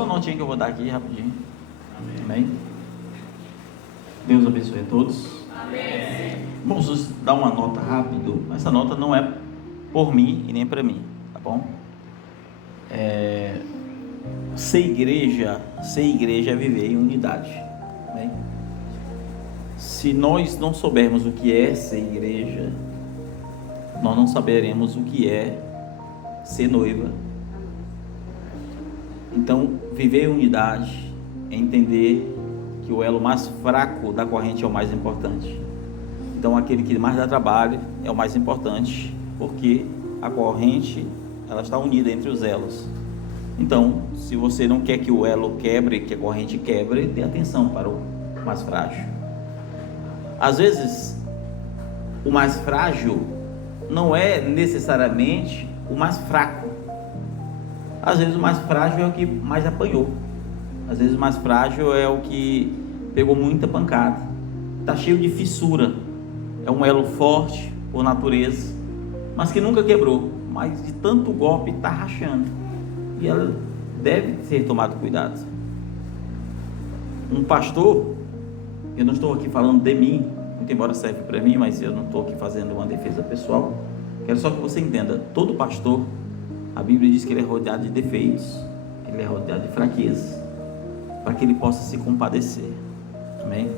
só uma notinha que eu vou dar aqui rapidinho. Amém? Deus abençoe a todos. Amém. Vamos dar uma nota rápido. Essa nota não é por mim e nem para mim, tá bom? Ser igreja é viver em unidade. Amém? Se nós não soubermos o que é ser igreja, nós não saberemos o que é ser noiva. Então, viver em unidade é entender que o elo mais fraco da corrente é o mais importante. Então, aquele que mais dá trabalho é o mais importante, porque a corrente, ela está unida entre os elos. Então, se você não quer que o elo quebre, que a corrente quebre, dê atenção para o mais frágil. Às vezes, o mais frágil não é necessariamente o mais fraco. Às vezes o mais frágil é o que mais apanhou. Às vezes o mais frágil é o que pegou muita pancada. Está cheio de fissura. É um elo forte por natureza, mas que nunca quebrou. Mas de tanto golpe está rachando. E ela deve ser tomado cuidado. Um pastor, eu não estou aqui falando de mim, muito embora serve para mim, mas eu não estou aqui fazendo uma defesa pessoal. Quero só que você entenda, todo pastor, a Bíblia diz que ele é rodeado de defeitos, ele é rodeado de fraquezas, para que ele possa se compadecer. Amém?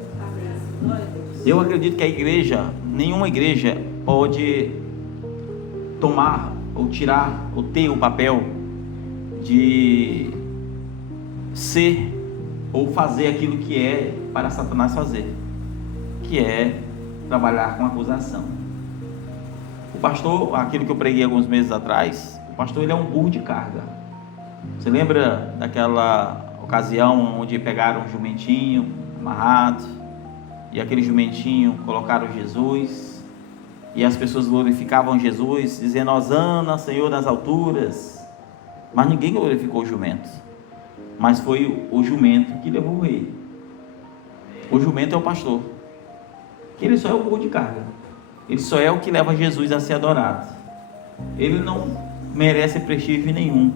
Eu acredito que a igreja, nenhuma igreja pode tomar ou tirar ou ter o papel de ser ou fazer aquilo que é para Satanás fazer, que é trabalhar com acusação. O pastor, aquilo que eu preguei alguns meses atrás, o pastor ele é um burro de carga. Você lembra daquela ocasião onde pegaram um jumentinho amarrado e aquele jumentinho colocaram Jesus e as pessoas glorificavam Jesus dizendo: Hosana, Senhor nas alturas. Mas ninguém glorificou o jumento, mas foi o jumento que levou o rei. O jumento é o pastor, que ele só é o burro de carga, ele só é o que leva Jesus a ser adorado. Ele não merece prestígio nenhum.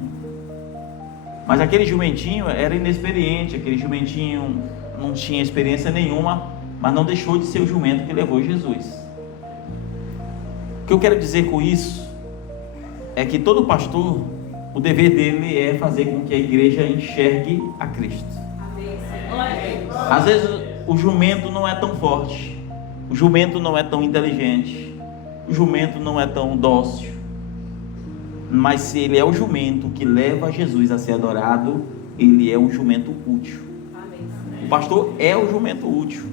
Mas aquele jumentinho era inexperiente, aquele jumentinho não tinha experiência nenhuma, mas não deixou de ser o jumento que levou Jesus. O que eu quero dizer com isso é que todo pastor, o dever dele é fazer com que a igreja enxergue a Cristo. Às vezes o jumento não é tão forte, o jumento não é tão inteligente, o jumento não é tão dócil, mas se ele é o jumento que leva Jesus a ser adorado, ele é um jumento útil. O pastor é o jumento útil.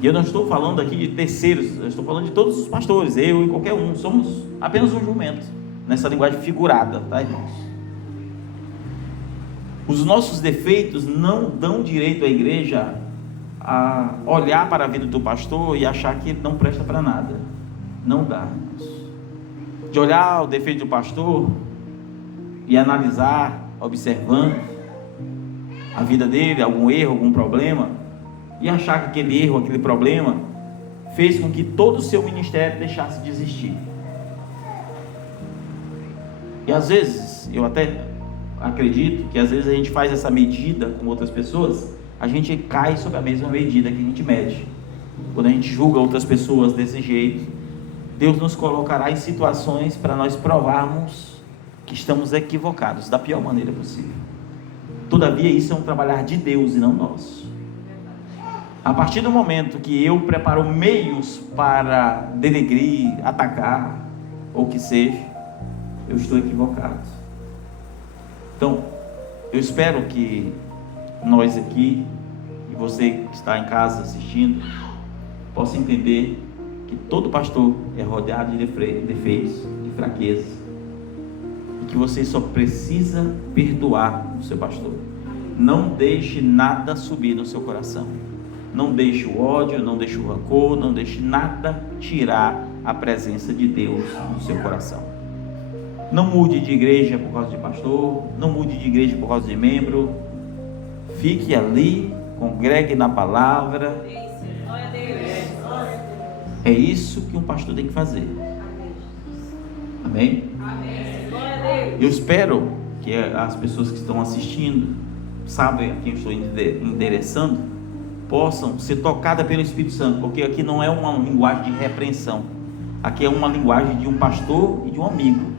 E eu não estou falando aqui de terceiros, eu estou falando de todos os pastores, eu e qualquer um, somos apenas um jumento, nessa linguagem figurada, tá, irmãos? Os nossos defeitos não dão direito à igreja a olhar para a vida do pastor e achar que ele não presta para nada. Não dá, irmãos. De olhar o defeito do pastor e analisar, observando a vida dele, algum erro, algum problema, e achar que aquele erro, aquele problema fez com que todo o seu ministério deixasse de existir. E às vezes, eu até acredito que às vezes a gente faz essa medida com outras pessoas, a gente cai sob a mesma medida que a gente mede. Quando a gente julga outras pessoas desse jeito, Deus nos colocará em situações para nós provarmos que estamos equivocados da pior maneira possível. Todavia, isso é um trabalhar de Deus e não nosso. A partir do momento que eu preparo meios para denegrir, atacar, ou o que seja, eu estou equivocado. Então, eu espero que nós aqui, e você que está em casa assistindo, possa entender que todo pastor é rodeado de defeitos, de fraquezas, e que você só precisa perdoar o seu pastor. Não deixe nada subir no seu coração. Não deixe o ódio, não deixe o rancor, não deixe nada tirar a presença de Deus no seu coração. Não mude de igreja por causa de pastor, não mude de igreja por causa de membro. Fique ali, congregue na palavra. É isso que um pastor tem que fazer. Amém? Eu espero que as pessoas que estão assistindo, sabem a quem eu estou endereçando, possam ser tocadas pelo Espírito Santo, porque aqui não é uma linguagem de repreensão, aqui é uma linguagem de um pastor e de um amigo.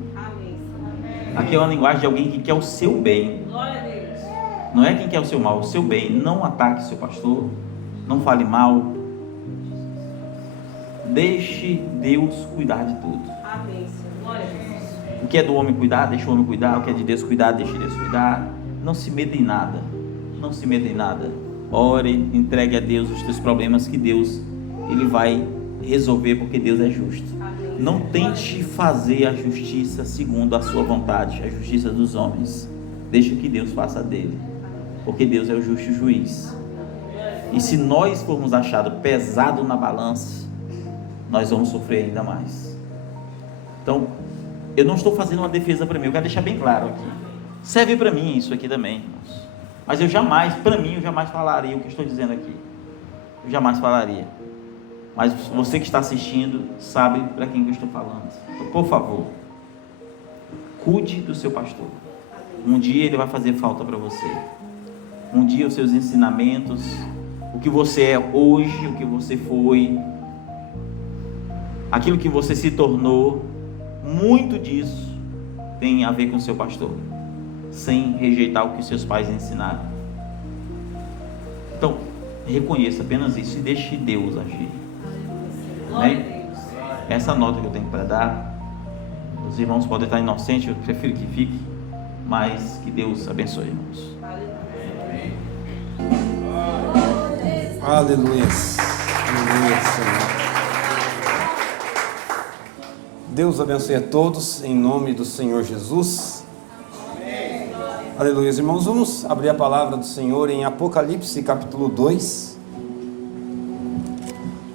Aqui é uma linguagem de alguém que quer o seu bem. Não é quem quer o seu mal, o seu bem. Não ataque seu pastor, não fale mal. Deixe Deus cuidar de tudo. O que é do homem cuidar, deixa o homem cuidar. O que é de Deus cuidar, deixa Deus cuidar. Não se meta em nada. Não se meta em nada. Ore, entregue a Deus os teus problemas, que Deus, Ele vai resolver, porque Deus é justo. Não tente fazer a justiça segundo a sua vontade, a justiça dos homens. Deixa que Deus faça dele, porque Deus é o justo juiz. E se nós formos achados pesado na balança, nós vamos sofrer ainda mais. Então, eu não estou fazendo uma defesa para mim, eu quero deixar bem claro aqui. Serve para mim isso aqui também, irmãos. Mas eu jamais falaria o que estou dizendo aqui. Eu jamais falaria. Mas você que está assistindo sabe para quem que eu estou falando. Então, por favor, cuide do seu pastor. Um dia ele vai fazer falta para você. Um dia os seus ensinamentos, o que você é hoje, o que você foi, aquilo que você se tornou, muito disso tem a ver com o seu pastor, sem rejeitar o que seus pais ensinaram. Então, reconheça apenas isso e deixe Deus agir. Né? Essa nota que eu tenho para dar, os irmãos podem estar inocentes, eu prefiro que fique, mas que Deus abençoe, irmãos. Aleluia. Aleluia, Senhor. Deus abençoe a todos, em nome do Senhor Jesus. Aleluia, irmãos. Vamos abrir a palavra do Senhor em Apocalipse capítulo 2.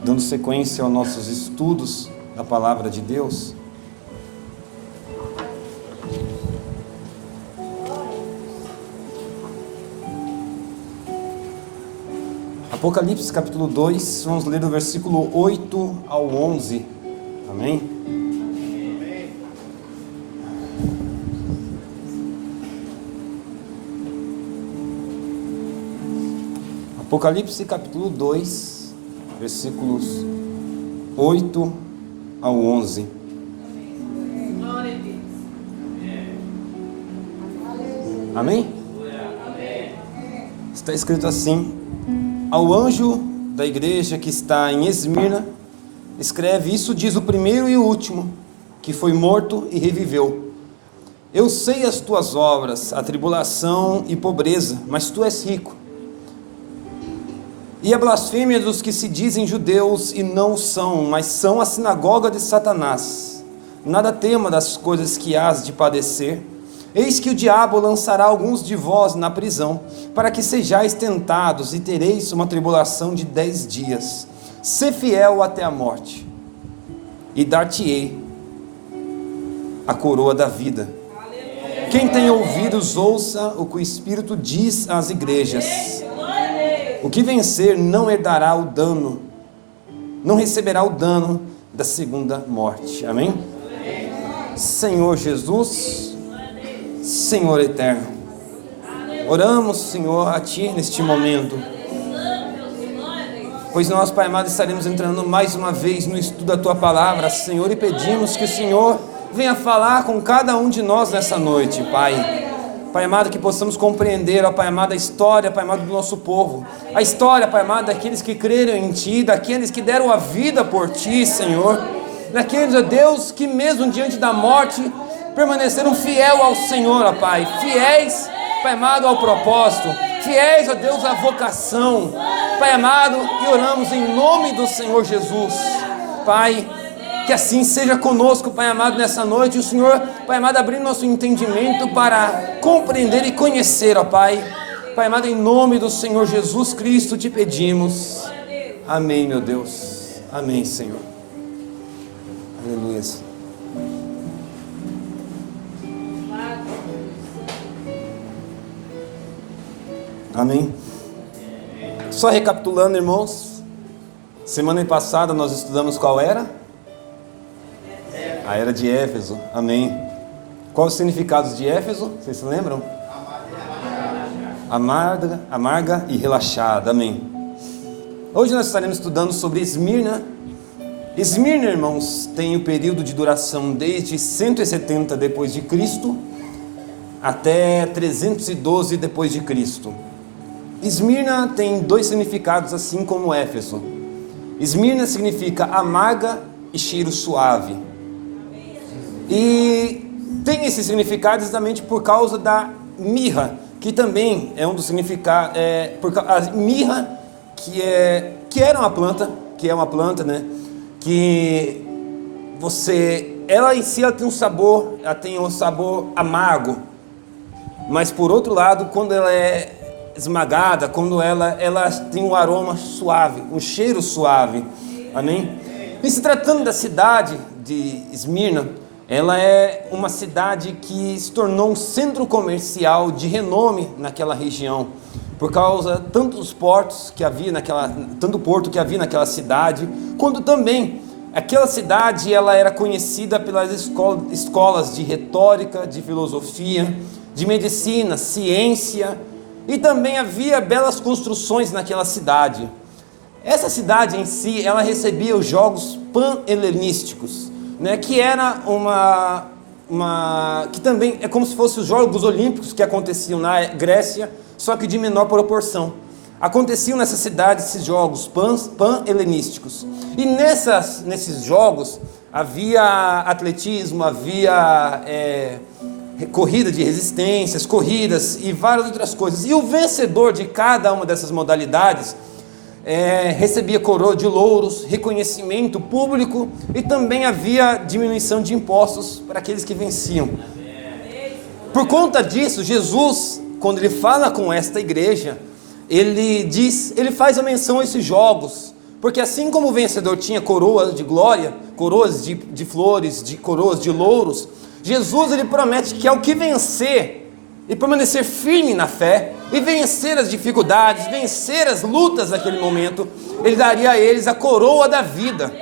Dando sequência aos nossos estudos da palavra de Deus. Apocalipse capítulo 2, vamos ler do versículo 8 ao 11. Amém? Apocalipse capítulo 2, versículos 8 ao 11. Amém? Está escrito assim: ao anjo da igreja que está em Esmirna, escreve: isso diz o primeiro e o último, que foi morto e reviveu. Eu sei as tuas obras, a tribulação e pobreza, mas tu és rico. E a blasfêmia dos que se dizem judeus e não são, mas são a sinagoga de Satanás. Nada tema das coisas que hás de padecer. Eis que o diabo lançará alguns de vós na prisão, para que sejais tentados, e tereis uma tribulação de 10 dias. Sê fiel até a morte, e dar-te-ei a coroa da vida. Quem tem ouvidos, ouça o que o Espírito diz às igrejas. O que vencer não herdará o dano, não receberá o dano da segunda morte. Amém? Senhor Jesus, Senhor eterno, oramos, Senhor, a Ti neste momento, pois nós, Pai amado, estaremos entrando mais uma vez no estudo da Tua palavra, Senhor, e pedimos que o Senhor venha falar com cada um de nós nessa noite, Pai. Pai amado, que possamos compreender, ó Pai amado, a história, Pai amado, do nosso povo, a história, Pai amado, daqueles que creram em Ti, daqueles que deram a vida por Ti, Senhor, daqueles, ó Deus, que mesmo diante da morte, permaneceram fiel ao Senhor, ó Pai, fiéis, Pai amado, ao propósito, fiéis, ó Deus, à vocação, Pai amado, e oramos em nome do Senhor Jesus, Pai, que assim seja conosco, Pai amado, nessa noite, o Senhor, Pai amado, abrindo nosso entendimento para compreender e conhecer, ó Pai, Pai amado, em nome do Senhor Jesus Cristo te pedimos, amém, meu Deus, amém, Senhor, aleluia. Amém. Só recapitulando, irmãos, semana passada nós estudamos qual era? A era de Éfeso, amém. Quais os significados de Éfeso? Vocês se lembram? Amarga e relaxada. Amém. Hoje nós estaremos estudando sobre Esmirna. Esmirna, irmãos, tem o período de duração desde 170 depois de Cristo até 312 depois de Cristo. Esmirna tem dois significados, assim como Éfeso. Esmirna significa amarga e cheiro suave. E tem esse significado exatamente por causa da mirra, que também é um dos significados. A mirra, que era uma planta, né? Que ela em si ela tem um sabor amargo, mas por outro lado, quando ela é esmagada, quando ela tem um aroma suave, um cheiro suave. Amém? E se tratando da cidade de Esmirna, ela é uma cidade que se tornou um centro comercial de renome naquela região, por causa tanto dos portos que havia tanto porto que havia naquela cidade, quanto também aquela cidade ela era conhecida pelas escolas de retórica, de filosofia, de medicina, ciência, e também havia belas construções naquela cidade. Essa cidade em si, ela recebia os jogos pan-helenísticos, né, que era que também é como se fossem os Jogos Olímpicos que aconteciam na Grécia, só que de menor proporção. Aconteciam nessa cidade esses jogos pan-helenísticos. E nesses jogos havia atletismo, havia corrida de resistências, corridas e várias outras coisas. E o vencedor de cada uma dessas modalidades recebia coroa de louros, reconhecimento público, e também havia diminuição de impostos para aqueles que venciam. Por conta disso, Jesus, quando ele fala com esta igreja, ele faz a menção a esses jogos, porque assim como o vencedor tinha coroas de glória, coroas de flores, coroas de louros, Jesus ele promete que ao que vencer e permanecer firme na fé, e vencer as dificuldades, vencer as lutas daquele momento, ele daria a eles a coroa da vida.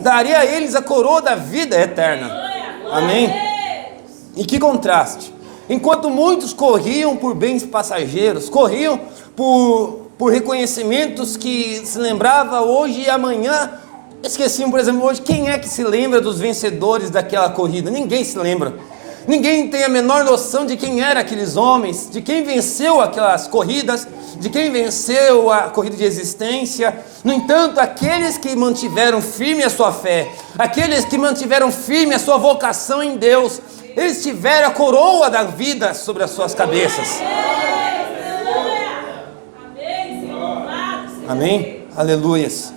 Daria a eles a coroa da vida eterna. Amém? E que contraste! Enquanto muitos corriam por bens passageiros, corriam por reconhecimentos que se lembrava hoje e amanhã, esqueciam, por exemplo, hoje, quem é que se lembra dos vencedores daquela corrida? Ninguém se lembra. Ninguém tem a menor noção de quem eram aqueles homens, de quem venceu aquelas corridas, de quem venceu a corrida de existência. No entanto, aqueles que mantiveram firme a sua fé, aqueles que mantiveram firme a sua vocação em Deus, eles tiveram a coroa da vida sobre as suas cabeças. Amém? Aleluias.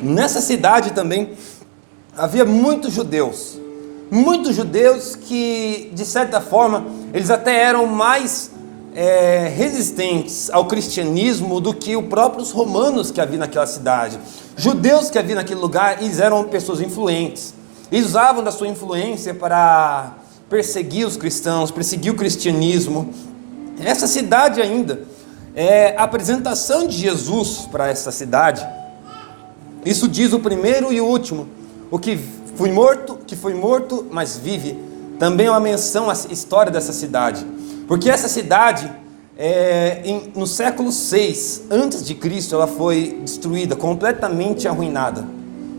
Nessa cidade também havia muitos judeus que, de certa forma, eles até eram mais resistentes ao cristianismo do que os próprios romanos que havia naquela cidade. Judeus que havia naquele lugar, eles eram pessoas influentes, eles usavam da sua influência para perseguir os cristãos, perseguir o cristianismo. Essa cidade ainda, a apresentação de Jesus para essa cidade, isso diz o primeiro e o último, o que foi morto, mas vive. Também é uma menção à história dessa cidade, porque essa cidade, no século 6 antes de Cristo, ela foi destruída, completamente arruinada,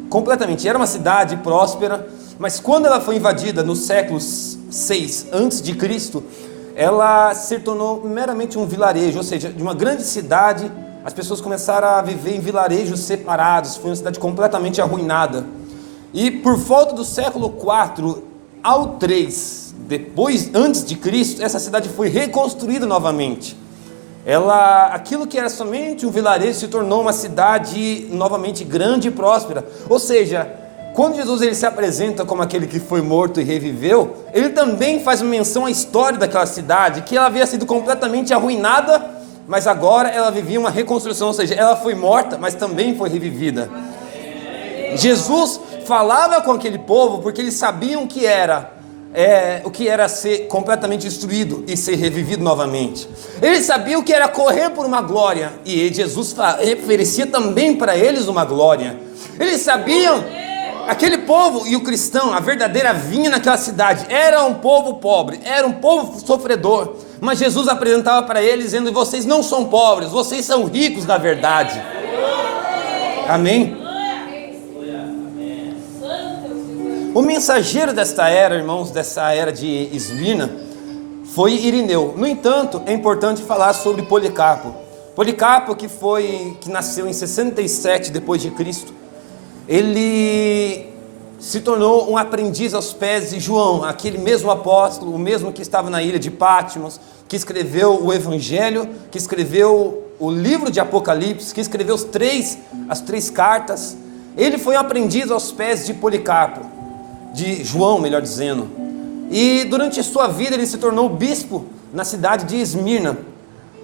completamente. Era uma cidade próspera, mas quando ela foi invadida no século 6 antes de Cristo, ela se tornou meramente um vilarejo, ou seja, de uma grande cidade, as pessoas começaram a viver em vilarejos separados, foi uma cidade completamente arruinada. E por volta do século 4 ao 3, antes de Cristo, essa cidade foi reconstruída novamente. Aquilo que era somente um vilarejo se tornou uma cidade novamente grande e próspera. Ou seja, quando Jesus ele se apresenta como aquele que foi morto e reviveu, ele também faz uma menção à história daquela cidade, que ela havia sido completamente arruinada, mas agora ela vivia uma reconstrução, ou seja, ela foi morta, mas também foi revivida. Jesus falava com aquele povo porque eles sabiam que era o que era ser completamente destruído e ser revivido novamente. Eles sabiam o que era correr por uma glória, e Jesus oferecia também para eles uma glória. Eles sabiam, aquele povo e o cristão, a verdadeira vinha naquela cidade, era um povo pobre, era um povo sofredor, mas Jesus apresentava para eles dizendo: vocês não são pobres, vocês são ricos na verdade. Amém? O mensageiro desta era, irmãos, dessa era de Esmirna, foi Irineu. No entanto, é importante falar sobre Policarpo. Policarpo, que nasceu em 67 depois de Cristo, ele se tornou um aprendiz aos pés de João, aquele mesmo apóstolo, o mesmo que estava na ilha de Patmos, que escreveu o Evangelho, que escreveu o livro de Apocalipse, que escreveu as três cartas. Ele foi um aprendiz aos pés de Policarpo, de João, melhor dizendo, e durante a sua vida ele se tornou bispo na cidade de Esmirna.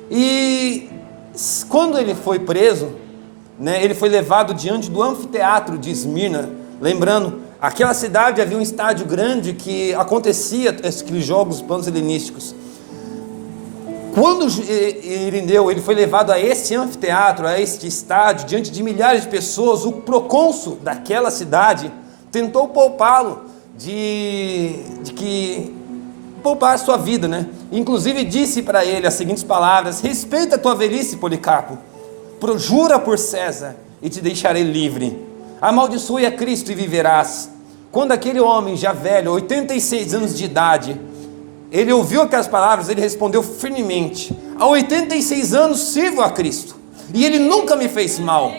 E quando ele foi preso, ele foi levado diante do anfiteatro de Esmirna. Lembrando, aquela cidade havia um estádio grande que acontecia aqueles jogos pan-helenísticos. Quando Irineu ele foi levado a esse anfiteatro, a este estádio, diante de milhares de pessoas, o procônsul daquela cidade tentou poupá-lo poupar a sua vida, Inclusive disse para ele as seguintes palavras: respeita a tua velhice, Policarpo, jura por César e te deixarei livre. Amaldiçoe a Cristo e viverás. Quando aquele homem já velho, 86 anos de idade, ele ouviu aquelas palavras, ele respondeu firmemente: há 86 anos sirvo a Cristo e ele nunca me fez mal.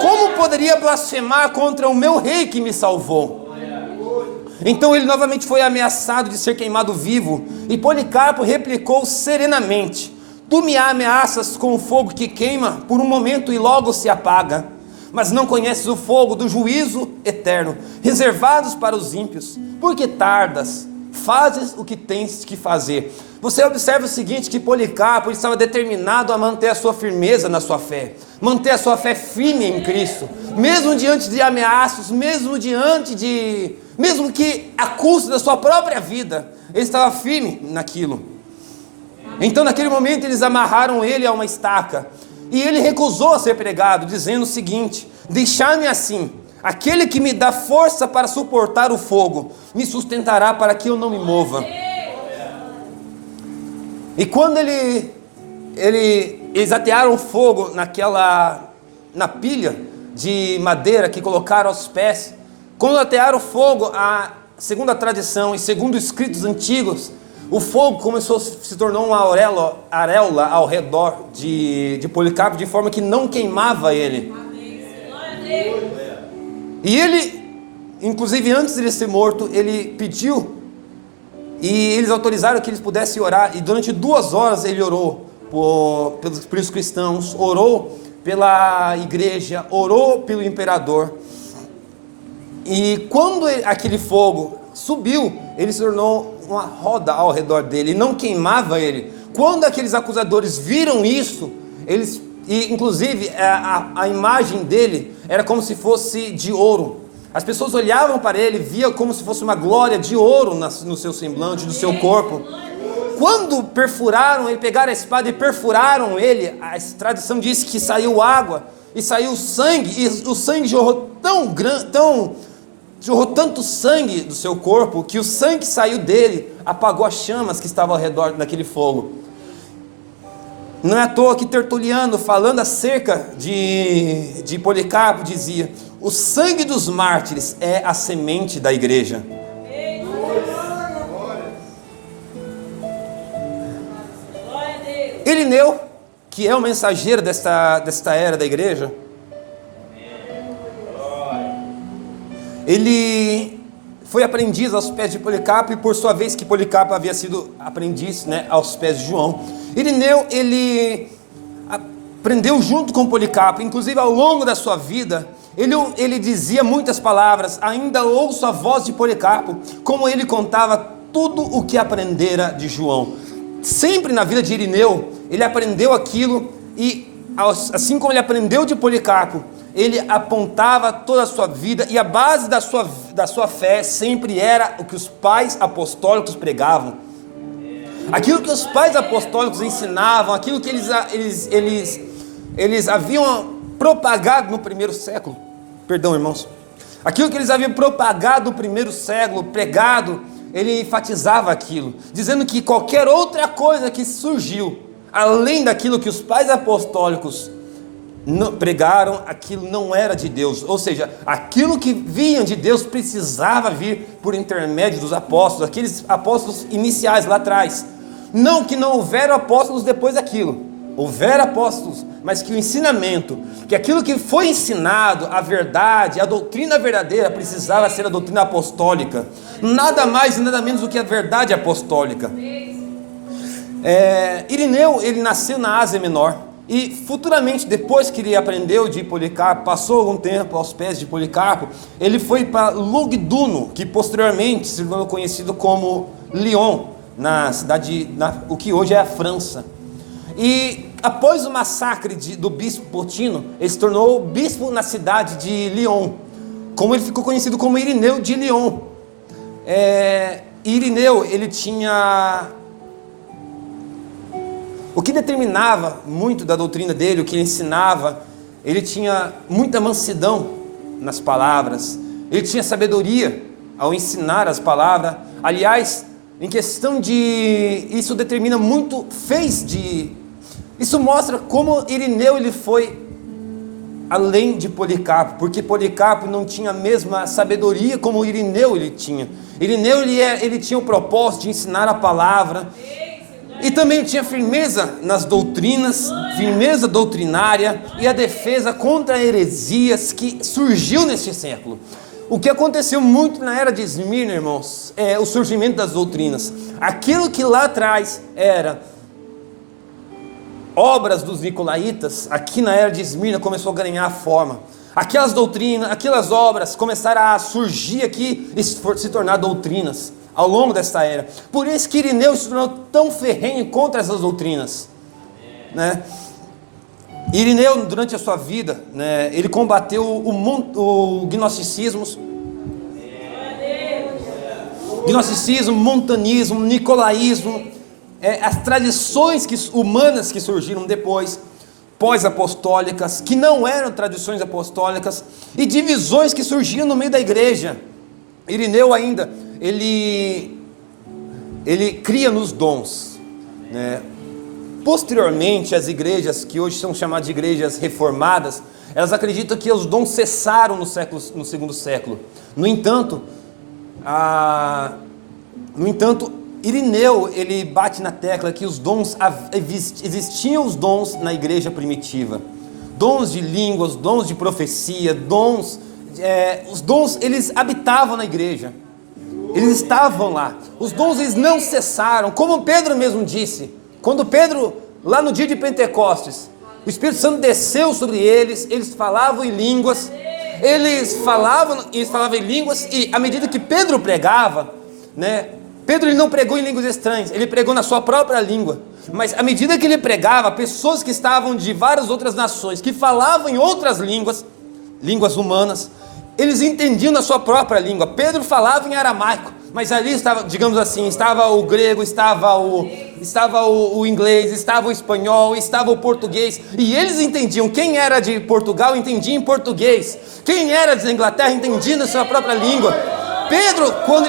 Como poderia blasfemar contra o meu rei que me salvou? Então ele novamente foi ameaçado de ser queimado vivo, e Policarpo replicou serenamente: tu me ameaças com o fogo que queima por um momento e logo se apaga, mas não conheces o fogo do juízo eterno, reservados para os ímpios. Porque tardas, fazes o que tens que fazer. Você observa o seguinte, que Policarpo estava determinado a manter a sua firmeza na sua fé, manter a sua fé firme em Cristo, mesmo diante de ameaças, mesmo que a custo da sua própria vida, ele estava firme naquilo. Então naquele momento eles amarraram ele a uma estaca, e ele recusou a ser pregado, dizendo o seguinte: deixai-me assim, aquele que me dá força para suportar o fogo, me sustentará para que eu não me mova. E quando eles atearam fogo na pilha de madeira que colocaram aos pés, quando atearam fogo, segundo a tradição e segundo os escritos antigos, o fogo se tornou uma auréola ao redor de Policarpo, de forma que não queimava ele. E ele, inclusive antes de ele ser morto, ele pediu, e eles autorizaram que eles pudessem orar, e durante 2 horas ele orou pelos cristãos, orou pela igreja, orou pelo imperador. E quando aquele fogo subiu, ele se tornou uma roda ao redor dele, e não queimava ele. Quando aqueles acusadores viram isso, inclusive a imagem dele era como se fosse de ouro. As pessoas olhavam para ele, via como se fosse uma glória de ouro no seu semblante, no seu corpo. Quando perfuraram, pegaram a espada e perfuraram ele, a tradição diz que saiu água e saiu sangue, e o sangue jorrou jorrou tanto sangue do seu corpo, que o sangue que saiu dele apagou as chamas que estavam ao redor daquele fogo. Não é à toa que Tertuliano, falando acerca de Policarpo, dizia: o sangue dos mártires é a semente da igreja. Irineu, que é o mensageiro desta era da igreja, ele foi aprendiz aos pés de Policarpo, e por sua vez que Policarpo havia sido aprendiz aos pés de João. Irineu, ele aprendeu junto com Policarpo, inclusive ao longo da sua vida, ele dizia muitas palavras: ainda ouço a voz de Policarpo, como ele contava tudo o que aprendera de João. Sempre na vida de Irineu, ele aprendeu aquilo, e assim como ele aprendeu de Policarpo, ele apontava toda a sua vida, e a base da sua fé sempre era o que os pais apostólicos pregavam. Aquilo que os pais apostólicos ensinavam, aquilo que eles haviam propagado no primeiro século. Perdão, irmãos. Aquilo que eles haviam propagado no primeiro século, pregado, ele enfatizava aquilo, dizendo que qualquer outra coisa que surgiu, além daquilo que os pais apostólicos pregaram, aquilo não era de Deus. Ou seja, aquilo que vinha de Deus precisava vir por intermédio dos apóstolos, aqueles apóstolos iniciais lá atrás. Não que não houveram apóstolos depois daquilo, houveram apóstolos, mas que o ensinamento, que aquilo que foi ensinado, a verdade, a doutrina verdadeira, precisava ser a doutrina apostólica, nada mais e nada menos do que a verdade apostólica. Irineu, ele nasceu na Ásia Menor, e futuramente, depois que ele aprendeu de Policarpo, passou algum tempo aos pés de Policarpo, ele foi para Lugdunum, que posteriormente se tornou conhecido como Lyon, na cidade, o que hoje é a França. E após o massacre do bispo Potino, ele se tornou bispo na cidade de Lyon, como ele ficou conhecido como Irineu de Lyon. Irineu, ele tinha... O que determinava muito da doutrina dele, o que ele ensinava, ele tinha muita mansidão nas palavras, ele tinha sabedoria ao ensinar as palavras. Aliás, em questão de... Isso determina muito, isso mostra como Irineu ele foi além de Policarpo, porque Policarpo não tinha a mesma sabedoria como Irineu ele tinha. Irineu ele tinha o propósito de ensinar a palavra, e também tinha firmeza nas doutrinas, firmeza doutrinária e a defesa contra heresias que surgiu neste século. O que aconteceu muito na era de Esmirna, irmãos, é o surgimento das doutrinas. Aquilo que lá atrás era obras dos nicolaítas, aqui na era de Esmirna começou a ganhar forma. Aquelas doutrinas, aquelas obras começaram a surgir aqui e se tornar doutrinas ao longo desta era. Por isso que Irineu se tornou tão ferrenho contra essas doutrinas, né? Irineu, durante a sua vida, né, ele combateu o gnosticismo, montanismo, nicolaísmo, as tradições humanas que surgiram depois, pós-apostólicas, que não eram tradições apostólicas, e divisões que surgiam no meio da igreja. Irineu ainda, ele cria nos dons, né? Posteriormente, as igrejas que hoje são chamadas de igrejas reformadas, elas acreditam que os dons cessaram no segundo século. No entanto, Irineu, ele bate na tecla que os dons, existiam os dons na igreja primitiva. Dons de línguas, dons de profecia, os dons, eles habitavam na igreja. Eles estavam lá. Os dons, eles não cessaram. Como Pedro mesmo disse, quando Pedro, lá no dia de Pentecostes, o Espírito Santo desceu sobre eles, eles falavam em línguas, eles falavam em línguas, e à medida que Pedro pregava, né, Pedro ele não pregou em línguas estranhas, ele pregou na sua própria língua, mas à medida que ele pregava, pessoas que estavam de várias outras nações, que falavam em outras línguas humanas, eles entendiam na sua própria língua. Pedro falava em aramaico, mas ali estava, digamos assim, estava o grego, estava o inglês, estava o espanhol, estava o português, e eles entendiam. Quem era de Portugal entendia em português, quem era da Inglaterra entendia na sua própria língua. Pedro, quando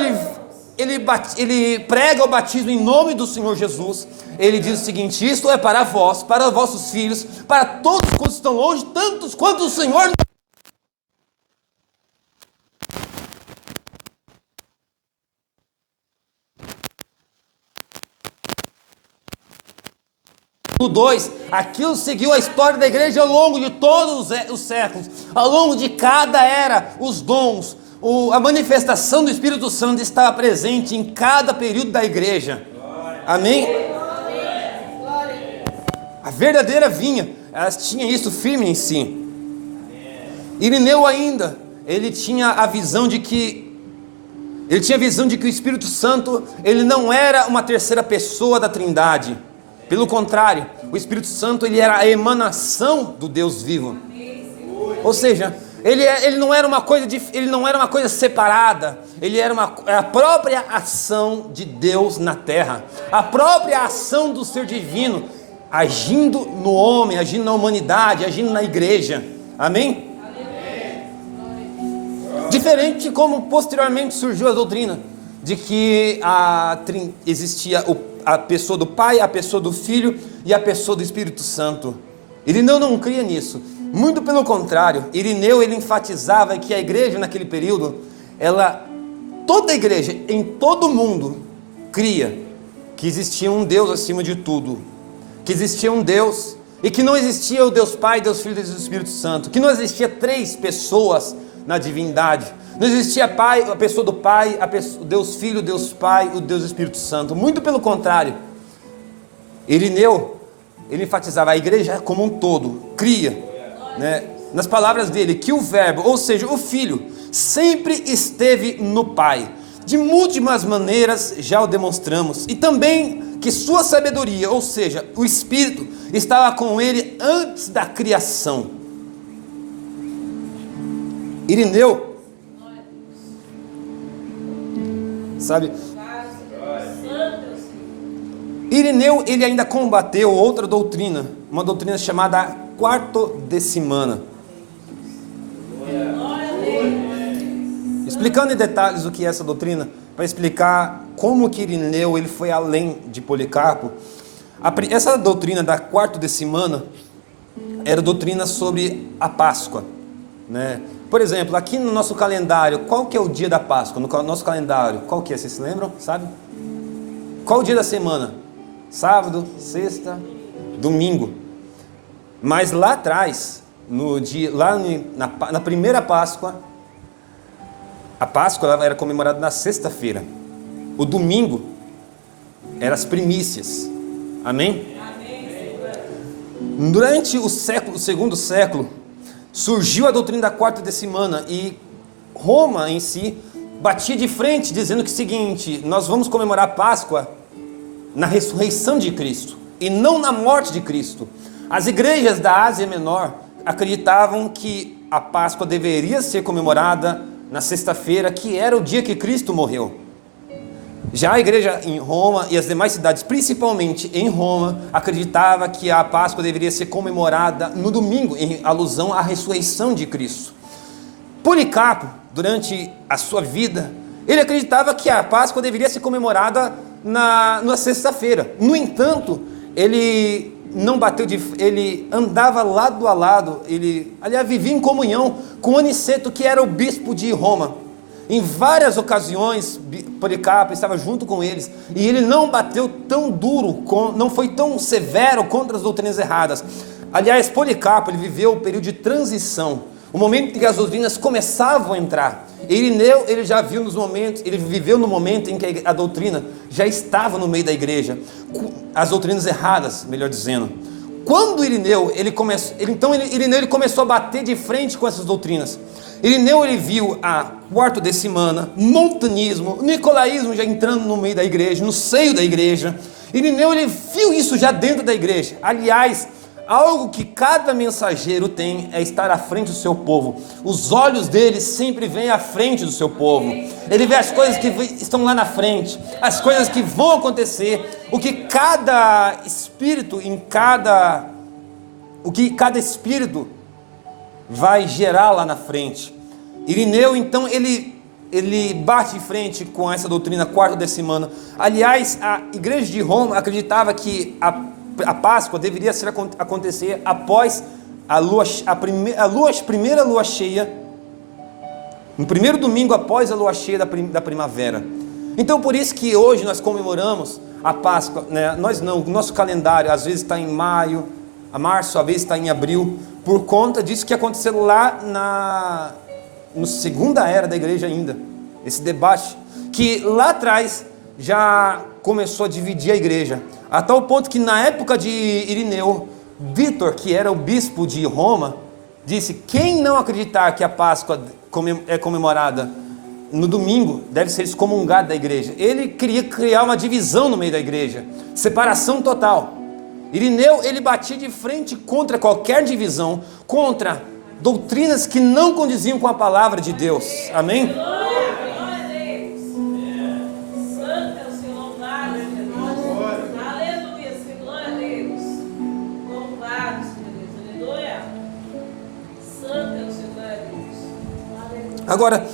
ele prega o batismo em nome do Senhor Jesus, ele diz o seguinte: isto é para vós, para vossos filhos, para todos quantos estão longe, tantos quanto o Senhor. No 2, aquilo seguiu a história da igreja ao longo de todos os séculos, ao longo de cada era. Os dons, a manifestação do Espírito Santo estava presente em cada período da igreja. Amém? A verdadeira vinha, elas tinham isso firme em si. Irineu ainda, ele tinha a visão de que o Espírito Santo, ele não era uma terceira pessoa da Trindade. Pelo contrário, o Espírito Santo ele era a emanação do Deus vivo. Ou seja, ele não era uma coisa separada, ele era a própria ação de Deus na terra, a própria ação do ser divino, agindo no homem, agindo na humanidade, agindo na igreja. Amém? Diferente de como posteriormente surgiu a doutrina de que existia a pessoa do Pai, a pessoa do Filho e a pessoa do Espírito Santo. Irineu não cria nisso, muito pelo contrário. Irineu, ele enfatizava que a igreja naquele período, toda a igreja em todo o mundo cria que existia um Deus acima de tudo, que existia um Deus e que não existia o Deus Pai, Deus Filho e Deus Espírito Santo, que não existia três pessoas na divindade, não existia a pessoa do Pai, o Deus Filho, o Deus Pai, o Deus Espírito Santo. Muito pelo contrário, Irineu, ele enfatizava a igreja como um todo, cria, né, nas palavras dele, que o verbo, ou seja, o Filho, sempre esteve no Pai. De múltiplas maneiras já o demonstramos, e também que sua sabedoria, ou seja, o Espírito, estava com ele antes da criação. Irineu, sabe, Irineu, ele ainda combateu outra doutrina, uma doutrina chamada quartodecimana. Explicando em detalhes o que é essa doutrina, para explicar como que Irineu ele foi além de Policarpo. Essa doutrina da quartodecimana era doutrina sobre a Páscoa, né? Por exemplo, aqui no nosso calendário, qual que é o dia da Páscoa? No nosso calendário, qual que é? Vocês se lembram? Sabe? Qual o dia da semana? Sábado, sexta, domingo. Mas lá atrás, na primeira Páscoa, a Páscoa ela era comemorada na sexta-feira. O domingo eram as primícias. Amém? Durante o segundo século, surgiu a doutrina da quartodecimana e Roma em si batia de frente, dizendo que é o seguinte: nós vamos comemorar a Páscoa na ressurreição de Cristo e não na morte de Cristo. As igrejas da Ásia Menor acreditavam que a Páscoa deveria ser comemorada na sexta-feira, que era o dia que Cristo morreu. Já a igreja em Roma e as demais cidades, principalmente em Roma, acreditava que a Páscoa deveria ser comemorada no domingo, em alusão à ressurreição de Cristo. Policarpo, durante a sua vida, ele acreditava que a Páscoa deveria ser comemorada na sexta-feira. No entanto, ele não bateu ele andava lado a lado, aliás, vivia em comunhão com Aniceto, que era o bispo de Roma. Em várias ocasiões, Policarpo estava junto com eles, e ele não bateu tão duro, não foi tão severo contra as doutrinas erradas. Aliás, Policarpo, ele viveu o período de transição, o momento em que as doutrinas começavam a entrar. Irineu, ele já viu ele viveu no momento em que a doutrina já estava no meio da igreja, as doutrinas erradas, melhor dizendo. Quando Irineu, ele começou a bater de frente com essas doutrinas. Irineu, ele viu a quartodecimana, montanismo, nicolaísmo já entrando no meio da igreja, no seio da igreja. Irineu, ele viu isso já dentro da igreja. Aliás, algo que cada mensageiro tem é estar à frente do seu povo. Os olhos dele sempre vêm à frente do seu povo. Ele vê as coisas que estão lá na frente, as coisas que vão acontecer, o que cada espírito vai gerar lá na frente. Irineu, então, ele bate de frente com essa doutrina quartodecimana. Aliás, a igreja de Roma acreditava que a Páscoa deveria acontecer após a primeira lua cheia, no primeiro domingo após a lua cheia da primavera. Então, por isso que hoje nós comemoramos a Páscoa, né? Nós não, o nosso calendário às vezes está em março, às vezes está em abril, por conta disso que aconteceu lá na segunda era da igreja ainda, esse debate, que lá atrás já começou a dividir a igreja, a tal ponto que na época de Irineu, Vítor, que era o bispo de Roma, disse: quem não acreditar que a Páscoa é comemorada no domingo, deve ser excomungado da igreja. Ele queria criar uma divisão no meio da igreja, separação total. Irineu, ele batia de frente contra qualquer divisão, contra doutrinas que não condiziam com a palavra de Deus. Amém? Agora,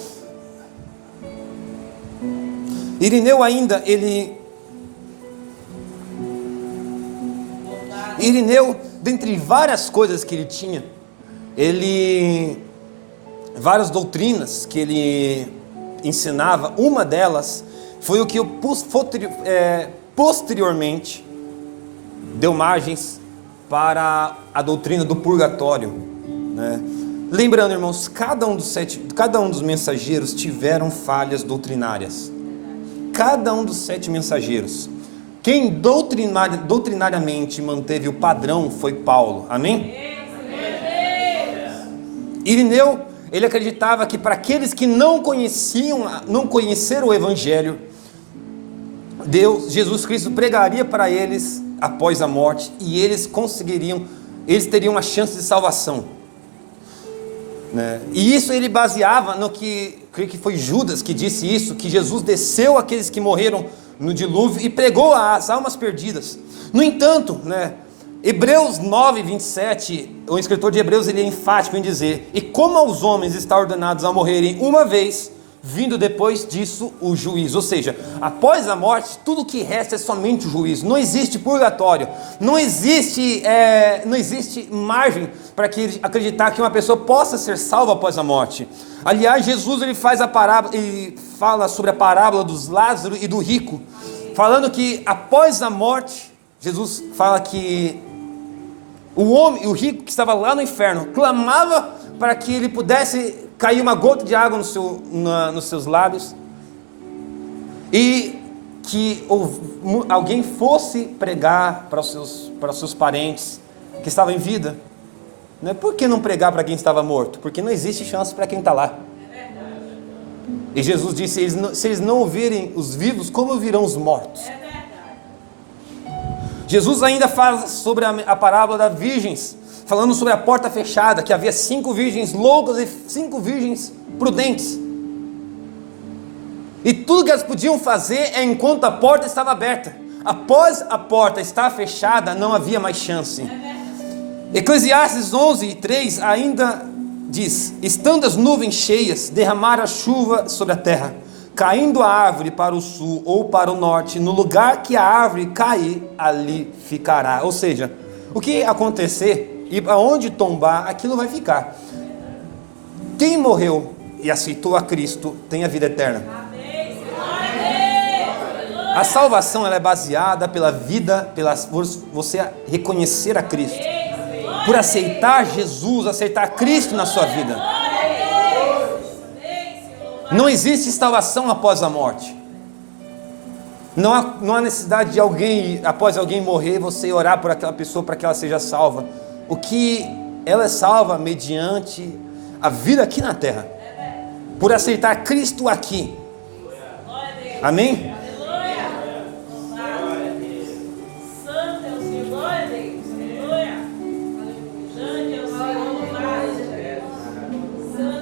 Irineu ainda, Irineu, dentre várias coisas que ele tinha, várias doutrinas que ele ensinava, uma delas foi o que posteriormente deu margens para a doutrina do purgatório, né? Lembrando, irmãos, cada um dos mensageiros tiveram falhas doutrinárias. Cada um dos 7 mensageiros. Quem doutrinariamente manteve o padrão foi Paulo. Amém? Irineu, ele acreditava que para aqueles que não conheceram o Evangelho, Jesus Cristo pregaria para eles após a morte e eles teriam uma chance de salvação. Né? E isso ele baseava no creio que foi Judas que disse isso, que Jesus desceu àqueles que morreram no dilúvio e pregou às almas perdidas. No entanto, né, Hebreus 9, 27, o escritor de Hebreus ele é enfático em dizer: e como aos homens está ordenados a morrerem uma vez, vindo depois disso o juízo. Ou seja, após a morte, tudo que resta é somente o juízo. Não existe purgatório, não existe margem para acreditar que uma pessoa possa ser salva após a morte. Aliás, Jesus ele fala sobre a parábola dos Lázaro e do rico, falando que após a morte, Jesus fala que o rico que estava lá no inferno clamava para que ele pudesse cair uma gota de água nos seus lábios e que alguém fosse pregar para os seus parentes que estavam em vida. Né? Por que não pregar para quem estava morto? Porque não existe chance para quem está lá. E Jesus disse: se eles não ouvirem os vivos, como ouvirão os mortos? Jesus ainda fala sobre a parábola das virgens, falando sobre a porta fechada, que havia 5 virgens loucas e 5 virgens prudentes. E tudo que elas podiam fazer é enquanto a porta estava aberta. Após a porta estar fechada, não havia mais chance. Eclesiastes 11, 3 ainda diz: estando as nuvens cheias, derramaram a chuva sobre a terra, caindo a árvore para o sul ou para o norte, no lugar que a árvore cair, ali ficará. Ou seja, o que acontecer e aonde tombar, aquilo vai ficar. Quem morreu e aceitou a Cristo tem a vida eterna. A salvação ela é baseada pela vida, por você reconhecer a Cristo, por aceitar Jesus, aceitar Cristo na sua vida. Não existe salvação após a morte. Não há necessidade de após alguém morrer, você orar por aquela pessoa para que ela seja salva. O que ela é salva mediante a vida aqui na terra, por aceitar Cristo aqui. Amém?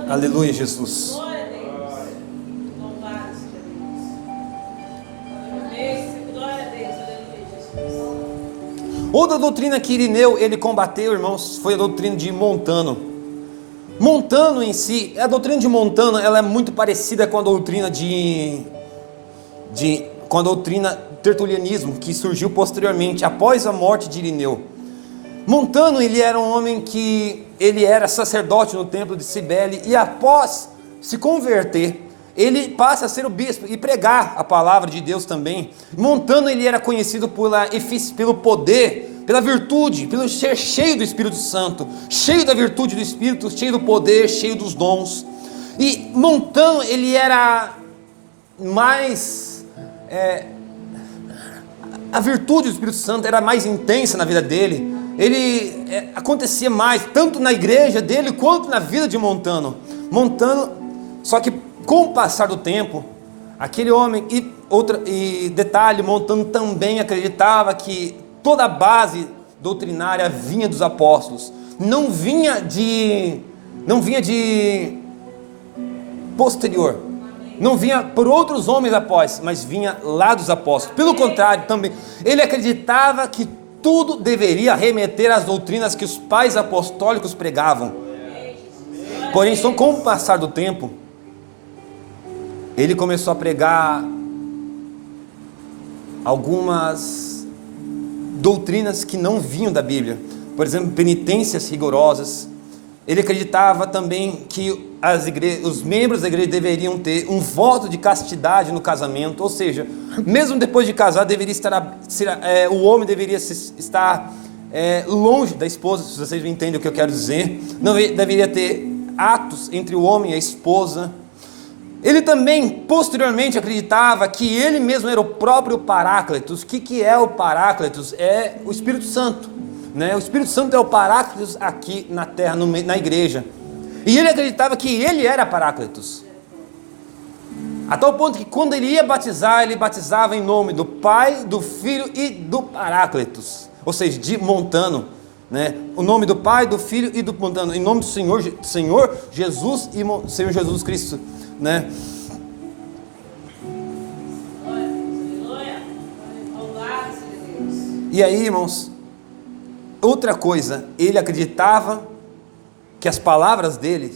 Aleluia, Jesus. Outra doutrina que Irineu ele combateu, irmãos, foi a doutrina de Montano. Montano em si, a doutrina de Montano, ela é muito parecida com a doutrina com a doutrina tertulianismo, que surgiu posteriormente, após a morte de Irineu. Montano, ele era um homem que ele era sacerdote no templo de Cibele, e após se converter, ele passa a ser o bispo e pregar a palavra de Deus também. Montano, ele era conhecido pelo poder, pela virtude, pelo ser cheio do Espírito Santo, cheio da virtude do Espírito, cheio do poder, cheio dos dons. E Montano, ele era mais... a virtude do Espírito Santo era mais intensa na vida dele. Acontecia mais, tanto na igreja dele, quanto na vida de Montano. Só que com o passar do tempo, aquele homem, detalhe, Montano também acreditava que toda a base doutrinária vinha dos apóstolos, não vinha não vinha de posterior, não vinha por outros homens após, mas vinha lá dos apóstolos. Pelo contrário, também, ele acreditava que tudo deveria remeter às doutrinas que os pais apostólicos pregavam. Porém, só com o passar do tempo, ele começou a pregar algumas doutrinas que não vinham da Bíblia. Por exemplo, penitências rigorosas. Ele acreditava também que os membros da igreja deveriam ter um voto de castidade no casamento, ou seja, mesmo depois de casar, o homem deveria estar longe da esposa, se vocês entendem o que eu quero dizer. Não deveria ter atos entre o homem e a esposa. Ele também, posteriormente, acreditava que ele mesmo era o próprio Paráclitos. O que é o Paráclitos? É o Espírito Santo, né? O Espírito Santo é o Paráclitos aqui na terra, na igreja. E ele acreditava que ele era Paráclitos. A tal ponto que quando ele ia batizar, ele batizava em nome do Pai, do Filho e do Paráclitos. Ou seja, de Montano, né? O nome do Pai, do Filho e do Montano. Em nome do Senhor Jesus e Senhor Jesus Cristo, né? E aí, irmãos, outra coisa, ele acreditava que as palavras dele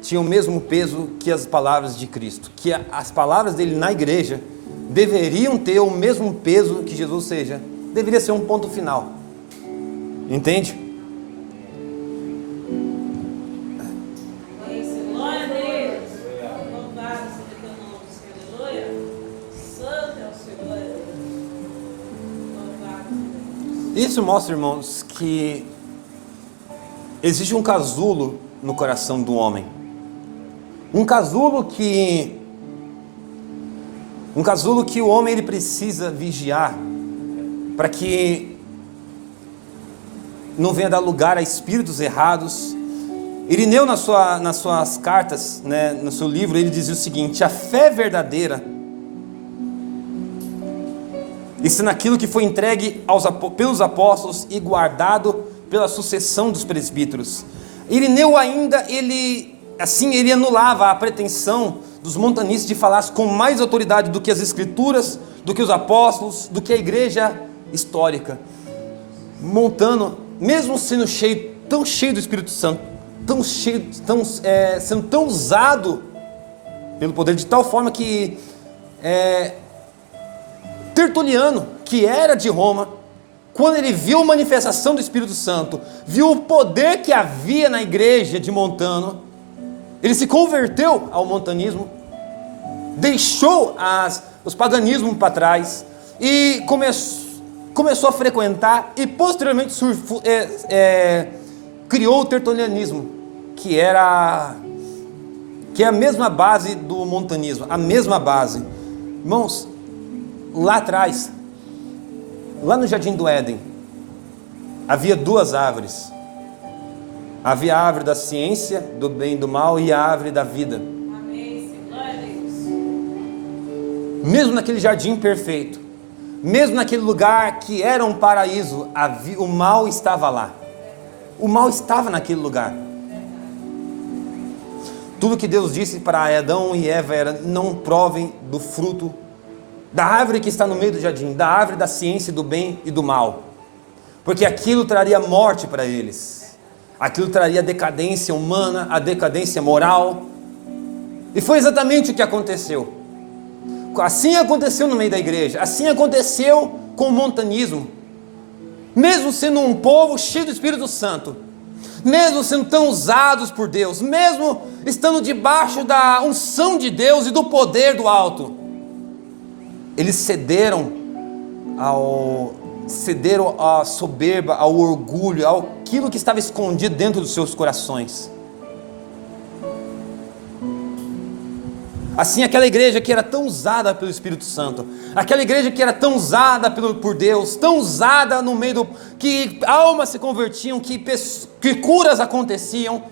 tinham o mesmo peso que as palavras de Cristo, que as palavras dele na igreja deveriam ter o mesmo peso que Jesus, ou seja, deveria ser um ponto final. Entende? Glória a Deus. Louvado seja teu nome, Senhor. Aleluia. Santo é o Senhor. Louvado seja Deus. Isso mostra, irmãos, que existe um casulo no coração do homem. Um casulo que o homem ele precisa vigiar para que não venha dar lugar a espíritos errados. Irineu, nas suas cartas, né, no seu livro, ele dizia o seguinte: a fé verdadeira está naquilo que foi entregue pelos apóstolos e guardado pela sucessão dos presbíteros. Irineu ainda, ele anulava a pretensão dos montanistas de falar com mais autoridade do que as escrituras, do que os apóstolos, do que a igreja histórica. Montano, mesmo sendo tão cheio do Espírito Santo, sendo tão usado pelo poder, de tal forma que Tertuliano, que era de Roma, quando ele viu a manifestação do Espírito Santo, viu o poder que havia na igreja de Montano, ele se converteu ao montanismo, deixou os paganismos para trás e começou a frequentar e posteriormente criou o tertulianismo, que é a mesma base do montanismo, a mesma base. Irmãos, lá atrás, lá no Jardim do Éden, havia duas árvores. Havia a árvore da ciência, do bem e do mal, e a árvore da vida. Amém. Glória a Deus. Mesmo naquele jardim perfeito, mesmo naquele lugar que era um paraíso, o mal estava lá. O mal estava naquele lugar. Tudo que Deus disse para Adão e Eva era: não provem do fruto da árvore que está no meio do jardim, da árvore da ciência do bem e do mal, porque aquilo traria morte para eles, aquilo traria a decadência humana, a decadência moral. E foi exatamente o que aconteceu. Assim aconteceu no meio da igreja, assim aconteceu com o montanismo. Mesmo sendo um povo cheio do Espírito Santo, mesmo sendo tão usados por Deus, mesmo estando debaixo da unção de Deus e do poder do alto, eles cederam à soberba, ao orgulho, àquilo que estava escondido dentro dos seus corações. Assim, aquela igreja que era tão usada pelo Espírito Santo, aquela igreja que era tão usada por Deus, tão usada no meio que almas se convertiam, que curas aconteciam,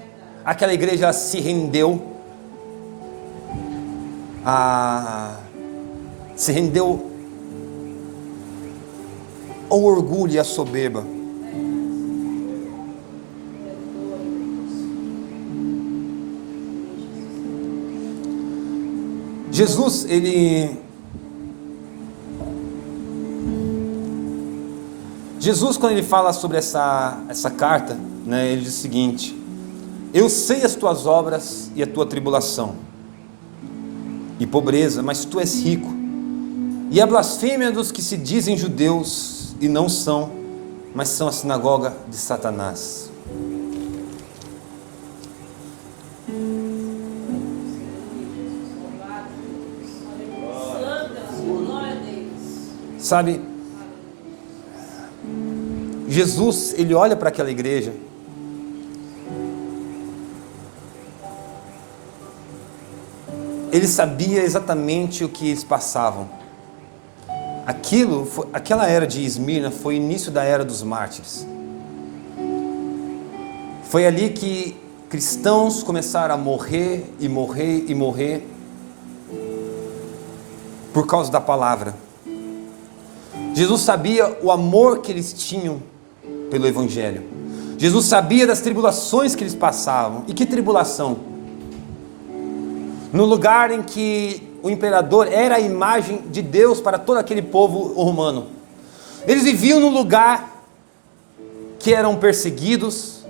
aquela igreja se rendeu ao orgulho e à soberba. Jesus, quando ele fala sobre essa carta, né, ele diz o seguinte: eu sei as tuas obras e a tua tribulação e pobreza, mas tu és rico, e a blasfêmia dos que se dizem judeus e não são, mas são a sinagoga de Satanás. Sabe, Jesus, ele olha para aquela igreja, ele sabia exatamente o que eles passavam. Aquela era de Esmirna foi o início da era dos mártires. Foi ali que cristãos começaram a morrer e morrer e morrer por causa da palavra. Jesus sabia o amor que eles tinham pelo Evangelho. Jesus sabia das tribulações que eles passavam. E que tribulação? No lugar em que o imperador era a imagem de Deus para todo aquele povo romano. Eles viviam num lugar que eram perseguidos,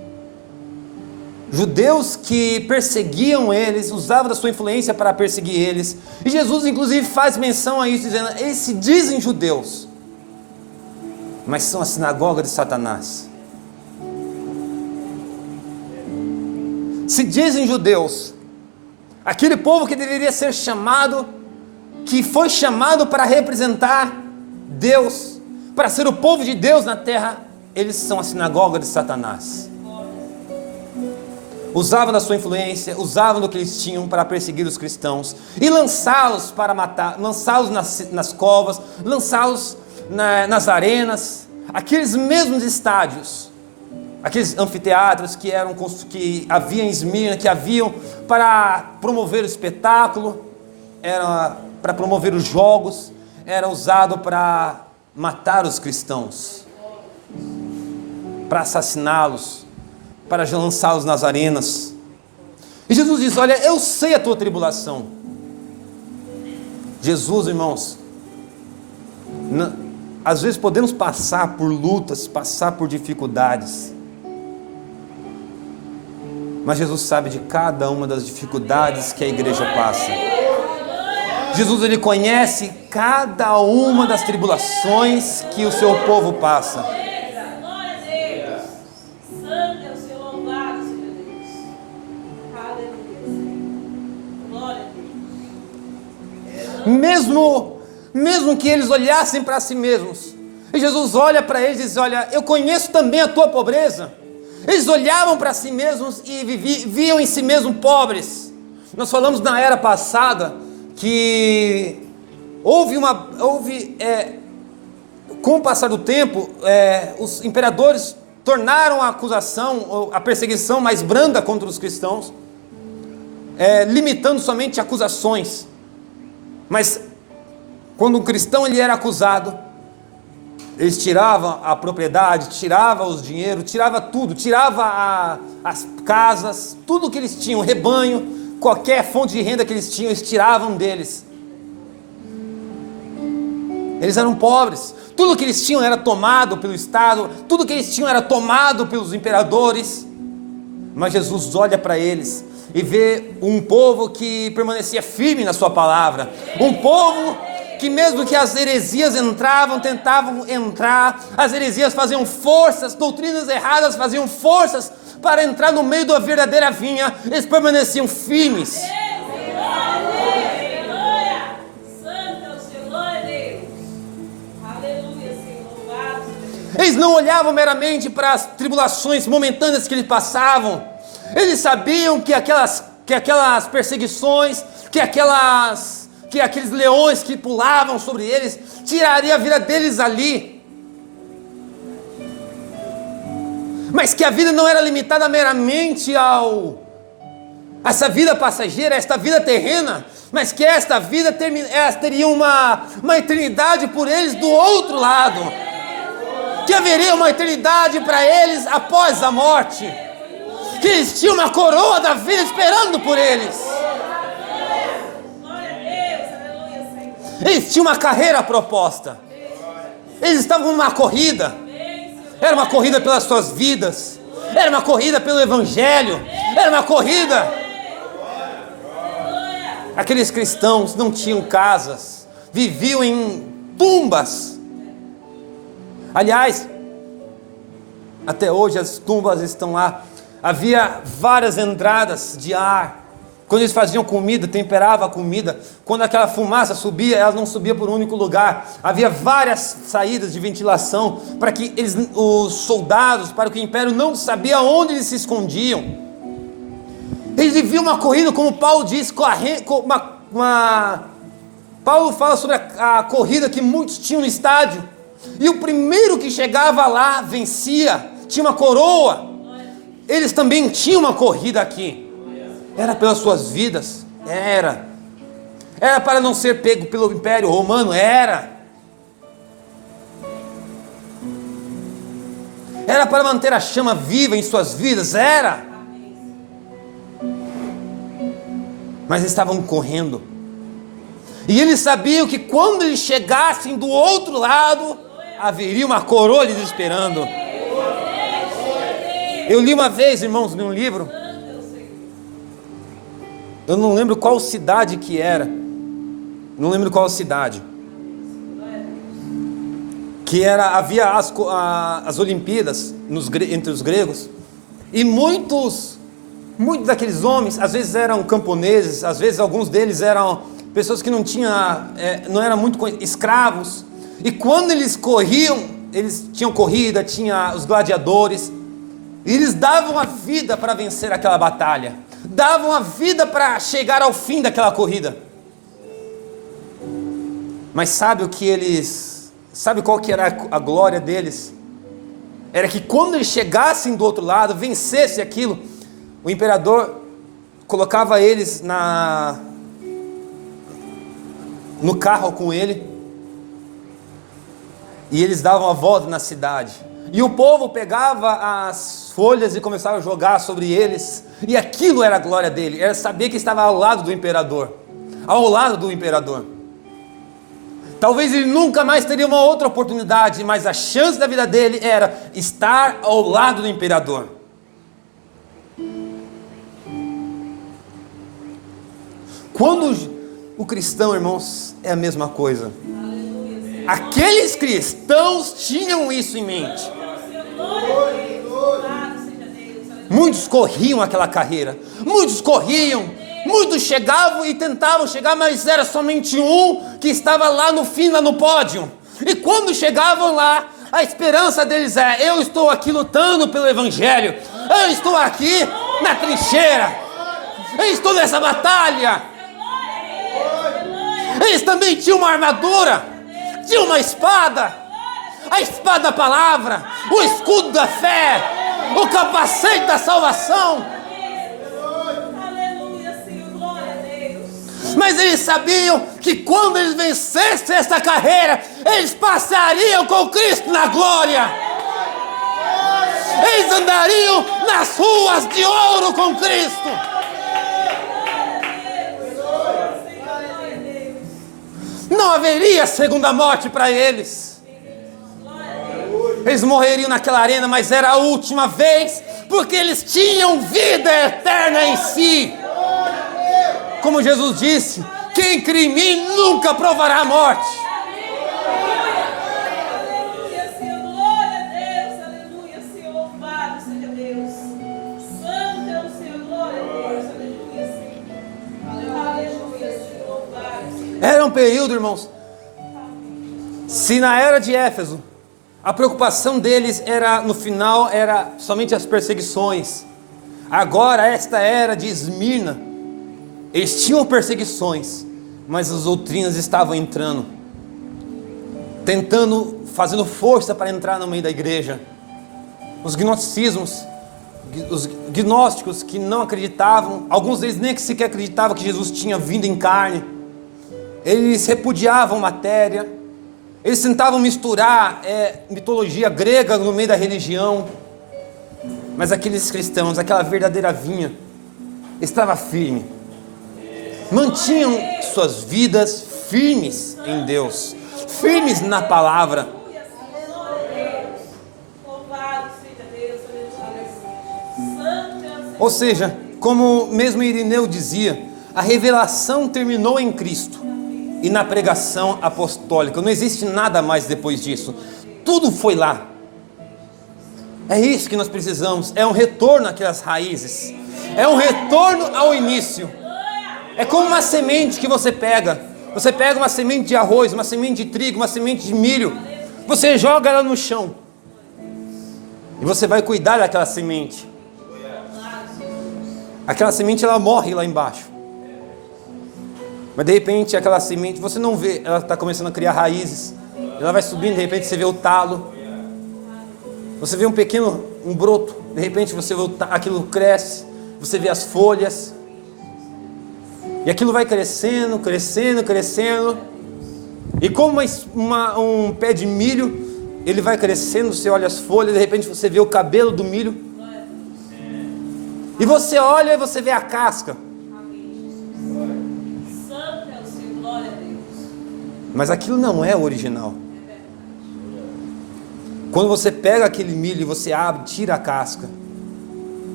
judeus que perseguiam eles, usavam da sua influência para perseguir eles. E Jesus inclusive faz menção a isso, dizendo: eles se dizem judeus, mas são a sinagoga de Satanás. Se dizem judeus, aquele povo que deveria ser chamado, que foi chamado para representar Deus, para ser o povo de Deus na terra, eles são a sinagoga de Satanás. Usavam da sua influência, usavam do que eles tinham para perseguir os cristãos e lançá-los para matar, lançá-los nas covas, lançá-los nas arenas, aqueles mesmos estádios, aqueles anfiteatros que havia em Esmirna, que haviam para promover o espetáculo, era para promover os jogos, era usado para matar os cristãos, para assassiná-los, para lançá-los nas arenas. E Jesus diz: olha, eu sei a tua tribulação. Jesus, irmãos, às vezes podemos passar por lutas, passar por dificuldades, mas Jesus sabe de cada uma das dificuldades que a igreja passa. Jesus, ele conhece cada uma das tribulações que o seu povo passa. Mesmo que eles olhassem para si mesmos, e Jesus olha para eles e diz: olha, eu conheço também a tua pobreza. Eles olhavam para si mesmos e viam em si mesmos pobres. Nós falamos na era passada que com o passar do tempo, os imperadores tornaram a acusação, a perseguição mais branda contra os cristãos, limitando somente acusações. Mas quando um cristão ele era acusado, eles tiravam a propriedade, tiravam os dinheiros, tiravam tudo, tiravam as casas, tudo que eles tinham, rebanho, qualquer fonte de renda que eles tinham, eles tiravam deles. Eles eram pobres, tudo que eles tinham era tomado pelo Estado, tudo que eles tinham era tomado pelos imperadores. Mas Jesus olha para eles e vê um povo que permanecia firme na sua palavra, um povo que mesmo que as heresias tentavam entrar, as heresias faziam forças, doutrinas erradas faziam forças para entrar no meio da verdadeira vinha, eles permaneciam firmes. Eles não olhavam meramente para as tribulações momentâneas que eles passavam, eles sabiam que aquelas perseguições, que aqueles leões que pulavam sobre eles, tiraria a vida deles ali. Mas que a vida não era limitada meramente a essa vida passageira, a esta vida terrena, mas que esta vida teria uma eternidade por eles do outro lado, que haveria uma eternidade para eles após a morte, que eles tinham uma coroa da vida esperando por eles. Eles tinham uma carreira proposta. Eles estavam numa corrida. Era uma corrida pelas suas vidas. Era uma corrida pelo Evangelho. Era uma corrida. Aqueles cristãos não tinham casas, viviam em tumbas. Aliás, até hoje as tumbas estão lá. Havia várias entradas de ar. Quando eles faziam comida, temperava a comida, quando aquela fumaça subia, ela não subia por um único lugar. Havia várias saídas de ventilação para que os soldados, para que o império não sabia onde eles se escondiam. Eles viviam uma corrida, como Paulo diz, Paulo fala sobre a corrida que muitos tinham no estádio. E o primeiro que chegava lá vencia, tinha uma coroa. Eles também tinham uma corrida aqui. Era pelas suas vidas? Era para não ser pego pelo Império Romano? Era para manter a chama viva em suas vidas? Era. Mas estavam correndo. E eles sabiam que quando eles chegassem do outro lado, haveria uma coroa lhes esperando. Eu li uma vez, irmãos, num livro, eu não lembro qual cidade que era, não lembro qual cidade, que havia as Olimpíadas entre os gregos, e muitos daqueles homens, às vezes eram camponeses, às vezes alguns deles eram pessoas que não eram muito escravos, e quando eles corriam, eles tinham corrida, tinha os gladiadores, e eles davam a vida para vencer aquela batalha, davam a vida para chegar ao fim daquela corrida. Mas sabe qual que era a glória deles? Era que quando eles chegassem do outro lado, vencesse aquilo, o imperador colocava eles no carro com ele, e eles davam a volta na cidade, e o povo pegava as folhas e começava a jogar sobre eles, e aquilo era a glória dele, era saber que estava ao lado do imperador. Talvez ele nunca mais teria uma outra oportunidade, mas a chance da vida dele era estar ao lado do imperador. Quando o cristão, irmãos, é a mesma coisa. Aqueles cristãos tinham isso em mente. Muitos corriam aquela carreira, muitos chegavam e tentavam chegar, mas era somente um que estava lá no fim, lá no pódio. E quando chegavam lá, a esperança deles eu estou aqui lutando pelo Evangelho, eu estou aqui na trincheira, eu estou nessa batalha. Eles também tinham uma armadura, tinham uma espada, a espada da palavra, o escudo da fé, o capacete da salvação. Aleluia, Senhor, glória a Deus. Mas eles sabiam que quando eles vencessem essa carreira, eles passariam com Cristo na glória. Eles andariam nas ruas de ouro com Cristo. Não haveria segunda morte para eles. Eles morreriam naquela arena, mas era a última vez, porque eles tinham vida eterna em si. Como Jesus disse, quem crê em mim nunca provará a morte. Aleluia, Senhor, glória a Deus. Aleluia, Senhor, louvado seja Deus. Santo é o Senhor, glória a Deus. Aleluia, Senhor. Aleluia, Senhor, louvado seja Deus. Era um período, irmãos, se na era de Éfeso a preocupação deles no final era somente as perseguições, agora esta era de Esmirna, eles tinham perseguições, mas as doutrinas estavam entrando, fazendo força para entrar no meio da igreja. Os gnósticos que não acreditavam, alguns deles nem sequer acreditavam que Jesus tinha vindo em carne, eles repudiavam matéria, eles tentavam misturar mitologia grega no meio da religião, mas aqueles cristãos, aquela verdadeira vinha, estava firme, mantinham suas vidas firmes em Deus, firmes na palavra. Ou seja, como mesmo Irineu dizia, a revelação terminou em Cristo e na pregação apostólica. Não existe nada mais depois disso. Tudo foi lá. É isso que nós precisamos. É um retorno àquelas raízes. É um retorno ao início. É como uma semente que você pega. Você pega uma semente de arroz, uma semente de trigo, uma semente de milho. Você joga ela no chão. E você vai cuidar daquela semente. Aquela semente ela morre lá embaixo. Mas de repente aquela semente, você não vê, ela está começando a criar raízes. Ela vai subindo, de repente você vê o talo. Você vê um broto. De repente você vê aquilo cresce. Você vê as folhas. E aquilo vai crescendo, crescendo, crescendo. E como um pé de milho, ele vai crescendo, você olha as folhas, de repente você vê o cabelo do milho. E você olha e você vê a casca. Mas aquilo não é o original. Quando você pega aquele milho e você abre, tira a casca,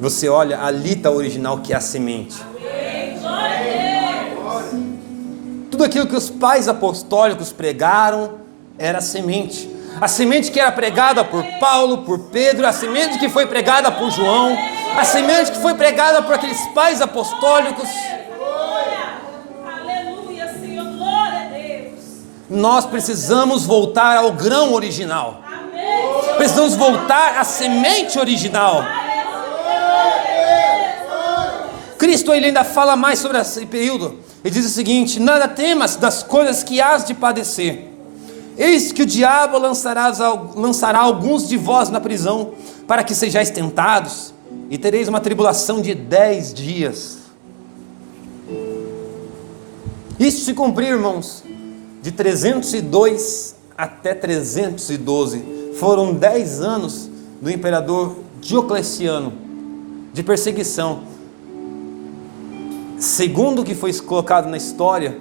você olha, ali está o original, que é a semente. Tudo aquilo que os pais apostólicos pregaram era a semente. A semente que era pregada por Paulo, por Pedro, a semente que foi pregada por João, a semente que foi pregada por aqueles pais apostólicos. Aleluia, Senhor, glória a Deus. Nós precisamos voltar ao grão original. Precisamos voltar à semente original. Cristo ele ainda fala mais sobre esse período. Ele diz o seguinte: nada temas das coisas que hás de padecer. Eis que o diabo lançará alguns de vós na prisão, para que sejais tentados, e tereis uma tribulação de 10 dias. Isso se cumprir, irmãos, de 302 até 312. Foram 10 anos do imperador Diocleciano, de perseguição. Segundo o que foi colocado na história,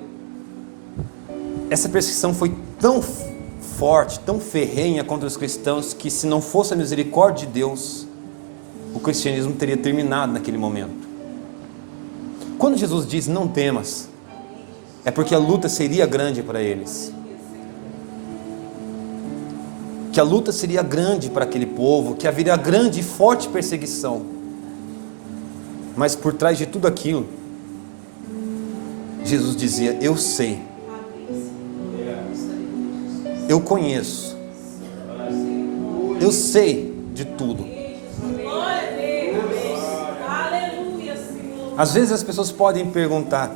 essa perseguição foi tão forte, tão ferrenha contra os cristãos, que se não fosse a misericórdia de Deus, o cristianismo teria terminado naquele momento. Quando Jesus diz não temas, é porque a luta seria grande para eles. Que a luta seria grande para aquele povo, que haveria grande e forte perseguição. Mas por trás de tudo aquilo, Jesus dizia: eu sei, eu conheço, eu sei de tudo. Às vezes as pessoas podem perguntar: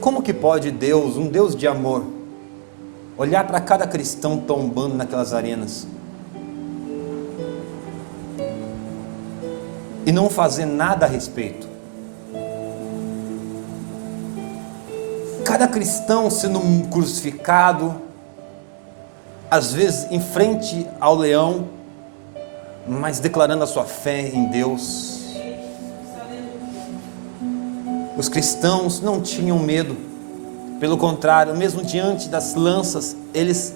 como que pode Deus, um Deus de amor, olhar para cada cristão tombando naquelas arenas e não fazer nada a respeito? Cada cristão sendo crucificado, às vezes em frente ao leão, mas declarando a sua fé em Deus. Os cristãos não tinham medo, pelo contrário, mesmo diante das lanças, eles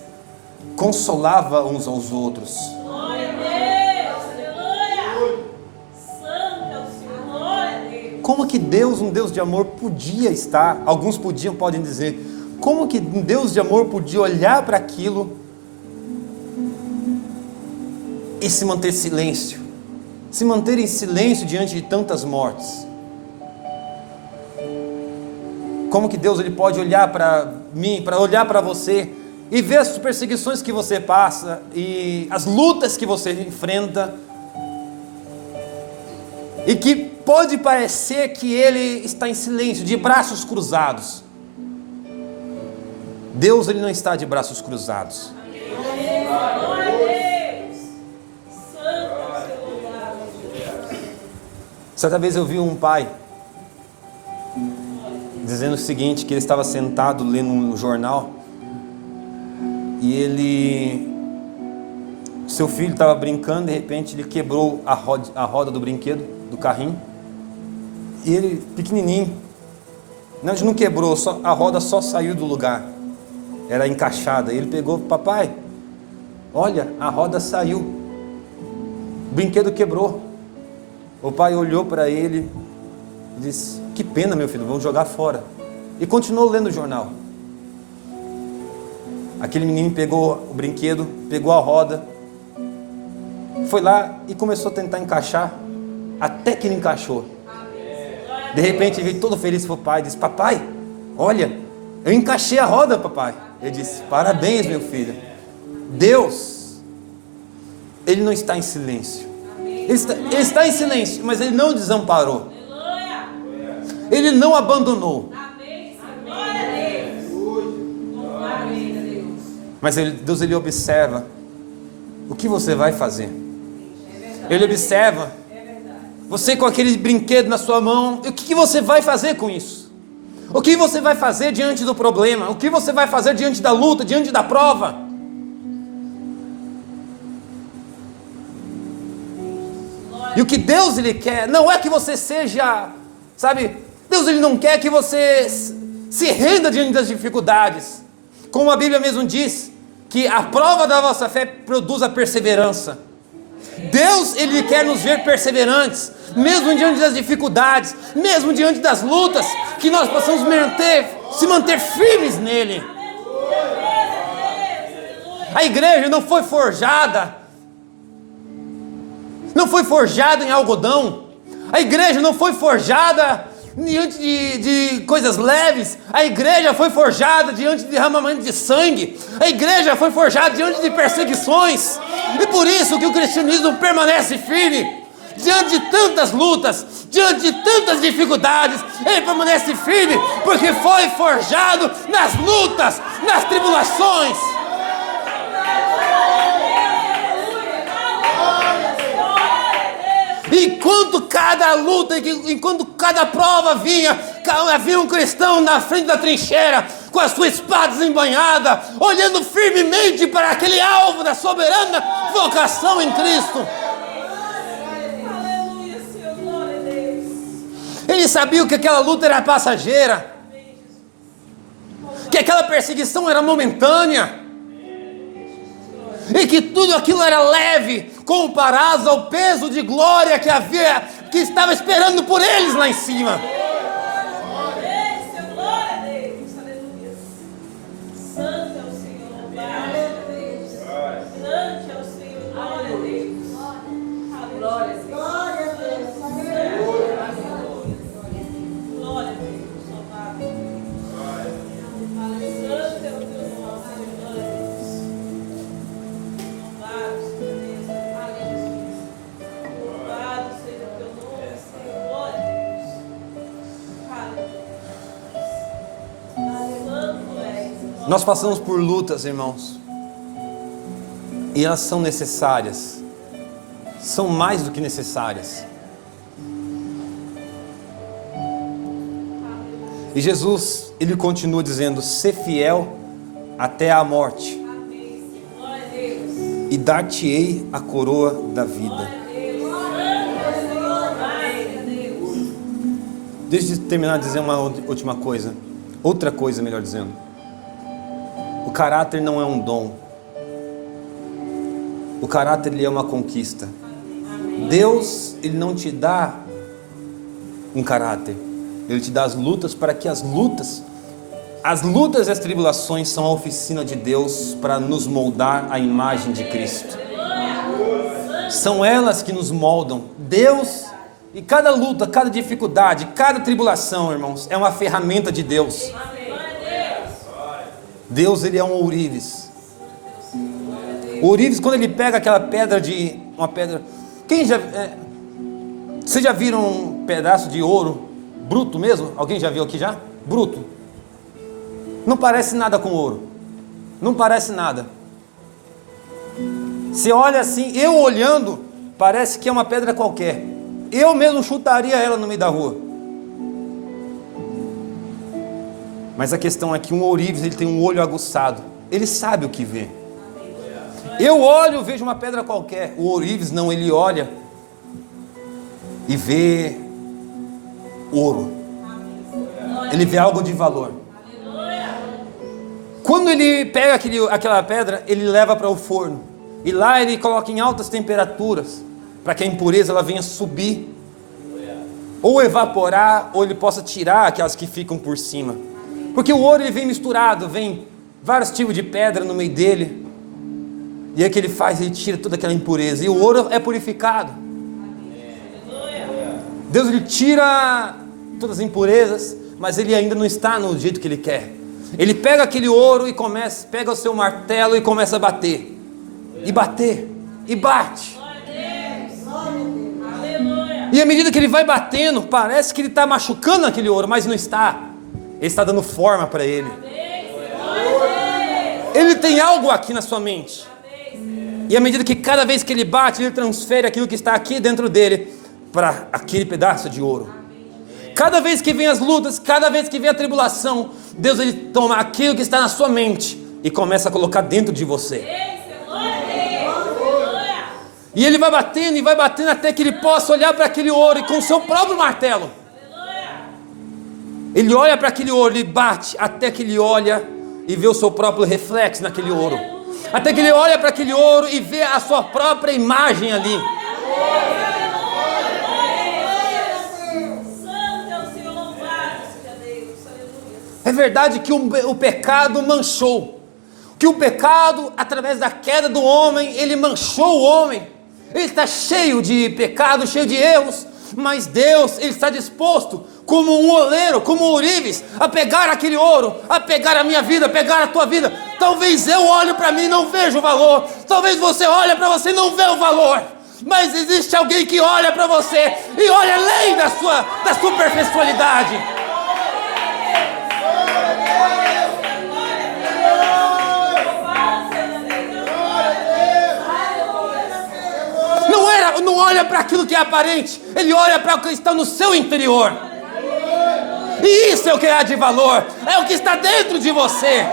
consolavam uns aos outros. Glória a Deus, aleluia. Santo é o Senhor, glória a Deus. Como que Deus, um Deus de amor, podia estar, alguns podem dizer, como que um Deus de amor podia olhar para aquilo e se manter silêncio, se manter em silêncio diante de tantas mortes? Como que Deus ele pode olhar para mim, para olhar para você e ver as perseguições que você passa e as lutas que você enfrenta, e que pode parecer que ele está em silêncio, de braços cruzados? Deus ele não está de braços cruzados. Glória a Deus. Santo é o Senhor, glória a Deus. Certa vez eu vi um pai dizendo o seguinte, que ele estava sentado lendo um jornal e seu filho estava brincando, de repente ele quebrou a roda do brinquedo, do carrinho, e ele, pequenininho, Não, não quebrou, a roda só saiu do lugar. Era encaixada. Ele pegou, papai, olha, a roda saiu. O brinquedo quebrou. O pai olhou para ele e disse, que pena, meu filho, vamos jogar fora. E continuou lendo o jornal. Aquele menino pegou o brinquedo, pegou a roda, foi lá e começou a tentar encaixar, até que ele encaixou. De repente veio todo feliz para o pai e disse, papai, olha, eu encaixei a roda, papai. Ele disse, parabéns, meu filho. Deus, Ele não está em silêncio. Ele está em silêncio, mas Ele não desamparou. Ele não abandonou. Mas Deus, Ele observa o que você vai fazer. Ele observa você com aquele brinquedo na sua mão. E o que você vai fazer com isso? O que você vai fazer diante do problema? O que você vai fazer diante da luta, diante da prova? E o que Deus Ele quer não é que você seja, sabe, Deus Ele não quer que você se renda diante das dificuldades. Como a Bíblia mesmo diz, que a prova da vossa fé produz a perseverança. Deus, Ele quer nos ver perseverantes, mesmo diante das dificuldades, mesmo diante das lutas, que nós possamos se manter firmes nele. A igreja não foi forjada em algodão. A igreja não foi forjada diante de coisas leves. A igreja foi forjada diante de derramamento de sangue. A igreja foi forjada diante de perseguições. E por isso que o cristianismo permanece firme. Diante de tantas lutas, diante de tantas dificuldades, ele permanece firme, porque foi forjado nas lutas, nas tribulações. Enquanto cada luta, enquanto cada prova vinha, havia um cristão na frente da trincheira, com a sua espada desembainhada, olhando firmemente para aquele alvo da soberana vocação em Cristo. Aleluia, Senhor, glória a Deus. Ele sabia que aquela luta era passageira, que aquela perseguição era momentânea, e que tudo aquilo era leve, comparado ao peso de glória que estava esperando por eles lá em cima. Glória a Deus, aleluia. Santo é o Senhor, glória a Deus. Santo é o Senhor, glória a Deus. Glória a Deus. Glória a Deus. Glória a Deus, louvado. Santo é o teu nome, glória a Deus. Louvado seja Deus, aleluia. Louvado seja o teu nome, Senhor, glória a Deus. Aleluia. Santo és. Nós passamos por lutas, irmãos, e elas são necessárias, são mais do que necessárias. E Jesus, Ele continua dizendo, ser fiel até a morte, Glória a Deus. e dar-te-ei a coroa da vida. Glória a Deus. Glória a Deus. Deixa eu terminar de dizer uma última coisa, outra coisa, melhor dizendo. O caráter não é um dom. O caráter, ele é uma conquista. Deus, Ele não te dá um caráter. Ele te dá as lutas para que as lutas e as tribulações são a oficina de Deus para nos moldar à imagem de Cristo. São elas que nos moldam. Deus, e cada luta, cada dificuldade, cada tribulação, irmãos, é uma ferramenta de Deus. Deus, Ele é um ourives. O ourives, quando ele pega aquela pedra uma pedra... Vocês já viram um pedaço de ouro bruto mesmo? Alguém já viu aqui já? Bruto. Não parece nada com ouro. Não parece nada. Você olha assim, eu olhando, parece que é uma pedra qualquer. Eu mesmo chutaria ela no meio da rua. Mas a questão é que um ourives, ele tem um olho aguçado. Ele sabe o que vê. Eu olho, vejo uma pedra qualquer. O ourives não, ele olha e vê ouro. Ele vê algo de valor. Quando ele pega aquela pedra, ele leva para o forno. E lá ele coloca em altas temperaturas, para que a impureza ela venha subir, ou evaporar, ou ele possa tirar aquelas que ficam por cima. Porque o ouro ele vem misturado, vem vários tipos de pedra no meio dele. E aí o que ele faz? Ele tira toda aquela impureza. E o ouro é purificado. Deus ele tira todas as impurezas, mas ele ainda não está no jeito que ele quer. Ele pega aquele ouro e pega o seu martelo e começa a bater. E bater. E bate. E à medida que ele vai batendo, parece que ele está machucando aquele ouro, mas não está. Ele está dando forma para ele. Ele tem algo aqui na sua mente. E à medida que cada vez que ele bate, ele transfere aquilo que está aqui dentro dele para aquele pedaço de ouro. Cada vez que vem as lutas, cada vez que vem a tribulação, Deus ele toma aquilo que está na sua mente e começa a colocar dentro de você. E ele vai batendo até que ele possa olhar para aquele ouro e com o seu próprio martelo. Ele olha para aquele ouro, ele bate até que ele olha e vê o seu próprio reflexo naquele ouro. Até que ele olha para aquele ouro e vê a sua própria imagem ali. É verdade que o pecado manchou. Que o pecado, através da queda do homem, ele manchou o homem. Ele está cheio de pecado, cheio de erros. Mas Deus, ele está disposto, como um oleiro, como um ourives, a pegar aquele ouro, a pegar a minha vida, a pegar a tua vida. Talvez eu olhe para mim e não veja o valor. Talvez você olhe para você e não vê o valor. Mas existe alguém que olha para você e olha além da sua perfeccionalidade. Não olha para aquilo que é aparente, ele olha para o que está no seu interior. E isso é o que há de valor, é o que está dentro de você.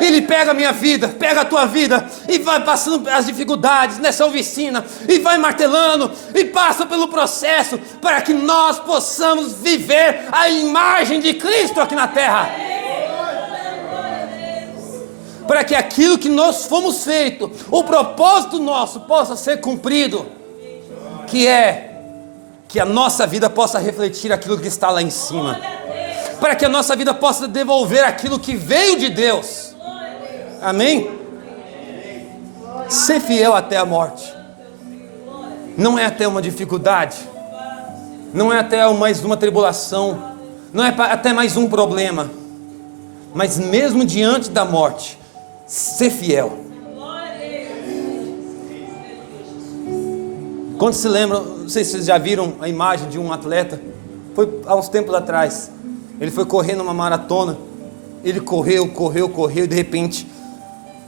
Ele pega a minha vida, pega a tua vida e vai passando as dificuldades nessa oficina e vai martelando e passa pelo processo para que nós possamos viver a imagem de Cristo aqui na terra. Para que aquilo que nós fomos feitos, o propósito nosso possa ser cumprido, que é que a nossa vida possa refletir aquilo que está lá em cima, para que a nossa vida possa devolver aquilo que veio de Deus. Amém? Ser fiel até a morte. Não é até uma dificuldade, não é até mais uma tribulação, não é até mais um problema, mas mesmo diante da morte, ser fiel. Quando se lembram, não sei se vocês já viram a imagem de um atleta, foi há uns tempos atrás, ele foi correr numa maratona, ele correu e de repente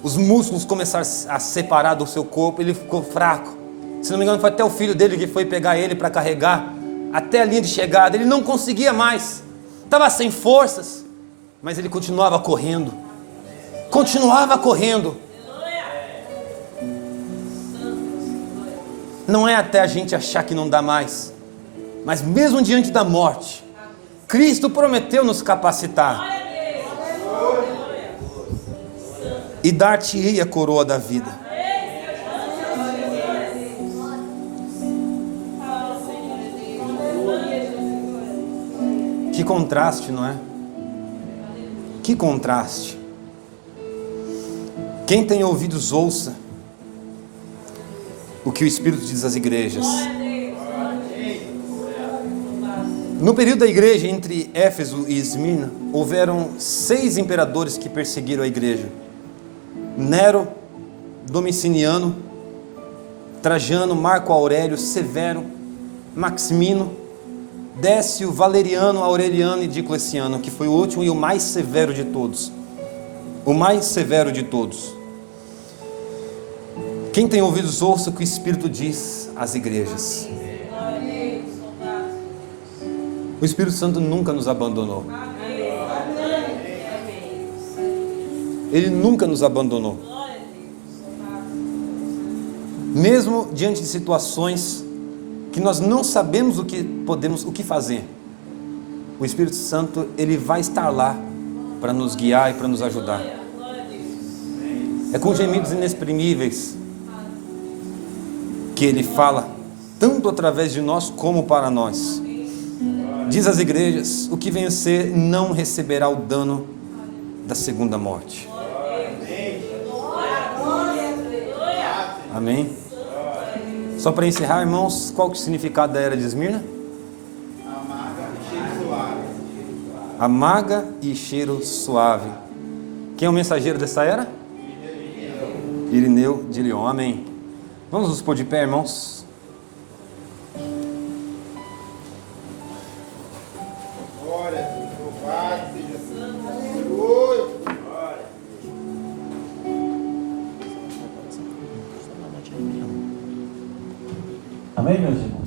os músculos começaram a separar do seu corpo, ele ficou fraco. Se não me engano foi até o filho dele que foi pegar ele para carregar até a linha de chegada, ele não conseguia mais, estava sem forças, mas ele continuava correndo. Não é até a gente achar que não dá mais, mas mesmo diante da morte, Cristo prometeu nos capacitar e dar-te-ei a coroa da vida. Que contraste, não é? Que contraste. Quem tem ouvidos, ouça o que o Espírito diz às igrejas. No período da igreja, entre Éfeso e Esmirna, houveram 6 imperadores que perseguiram a igreja: Nero, Domiciano, Trajano, Marco Aurélio, Severo, Maximino, Décio, Valeriano, Aureliano e Diocleciano, que foi o último e o mais severo de todos. O mais severo de todos. Quem tem ouvidos, ouça o que o Espírito diz às igrejas. O Espírito Santo nunca nos abandonou. Ele nunca nos abandonou. Mesmo diante de situações que nós não sabemos o que fazer, o Espírito Santo, ele vai estar lá para nos guiar e para nos ajudar. É com gemidos inexprimíveis que ele fala, tanto através de nós como para nós. Diz às igrejas: o que vencer não receberá o dano da segunda morte. Amém? Só para encerrar, irmãos, qual que é o significado da era de Esmirna? Amarga e cheiro suave. Quem é o mensageiro dessa era? Irineu de Lyon. Amém. Vamos nos pôr de pé, irmãos. Glória, louvado seja Deus. Aleluia. Amém, meus irmãos?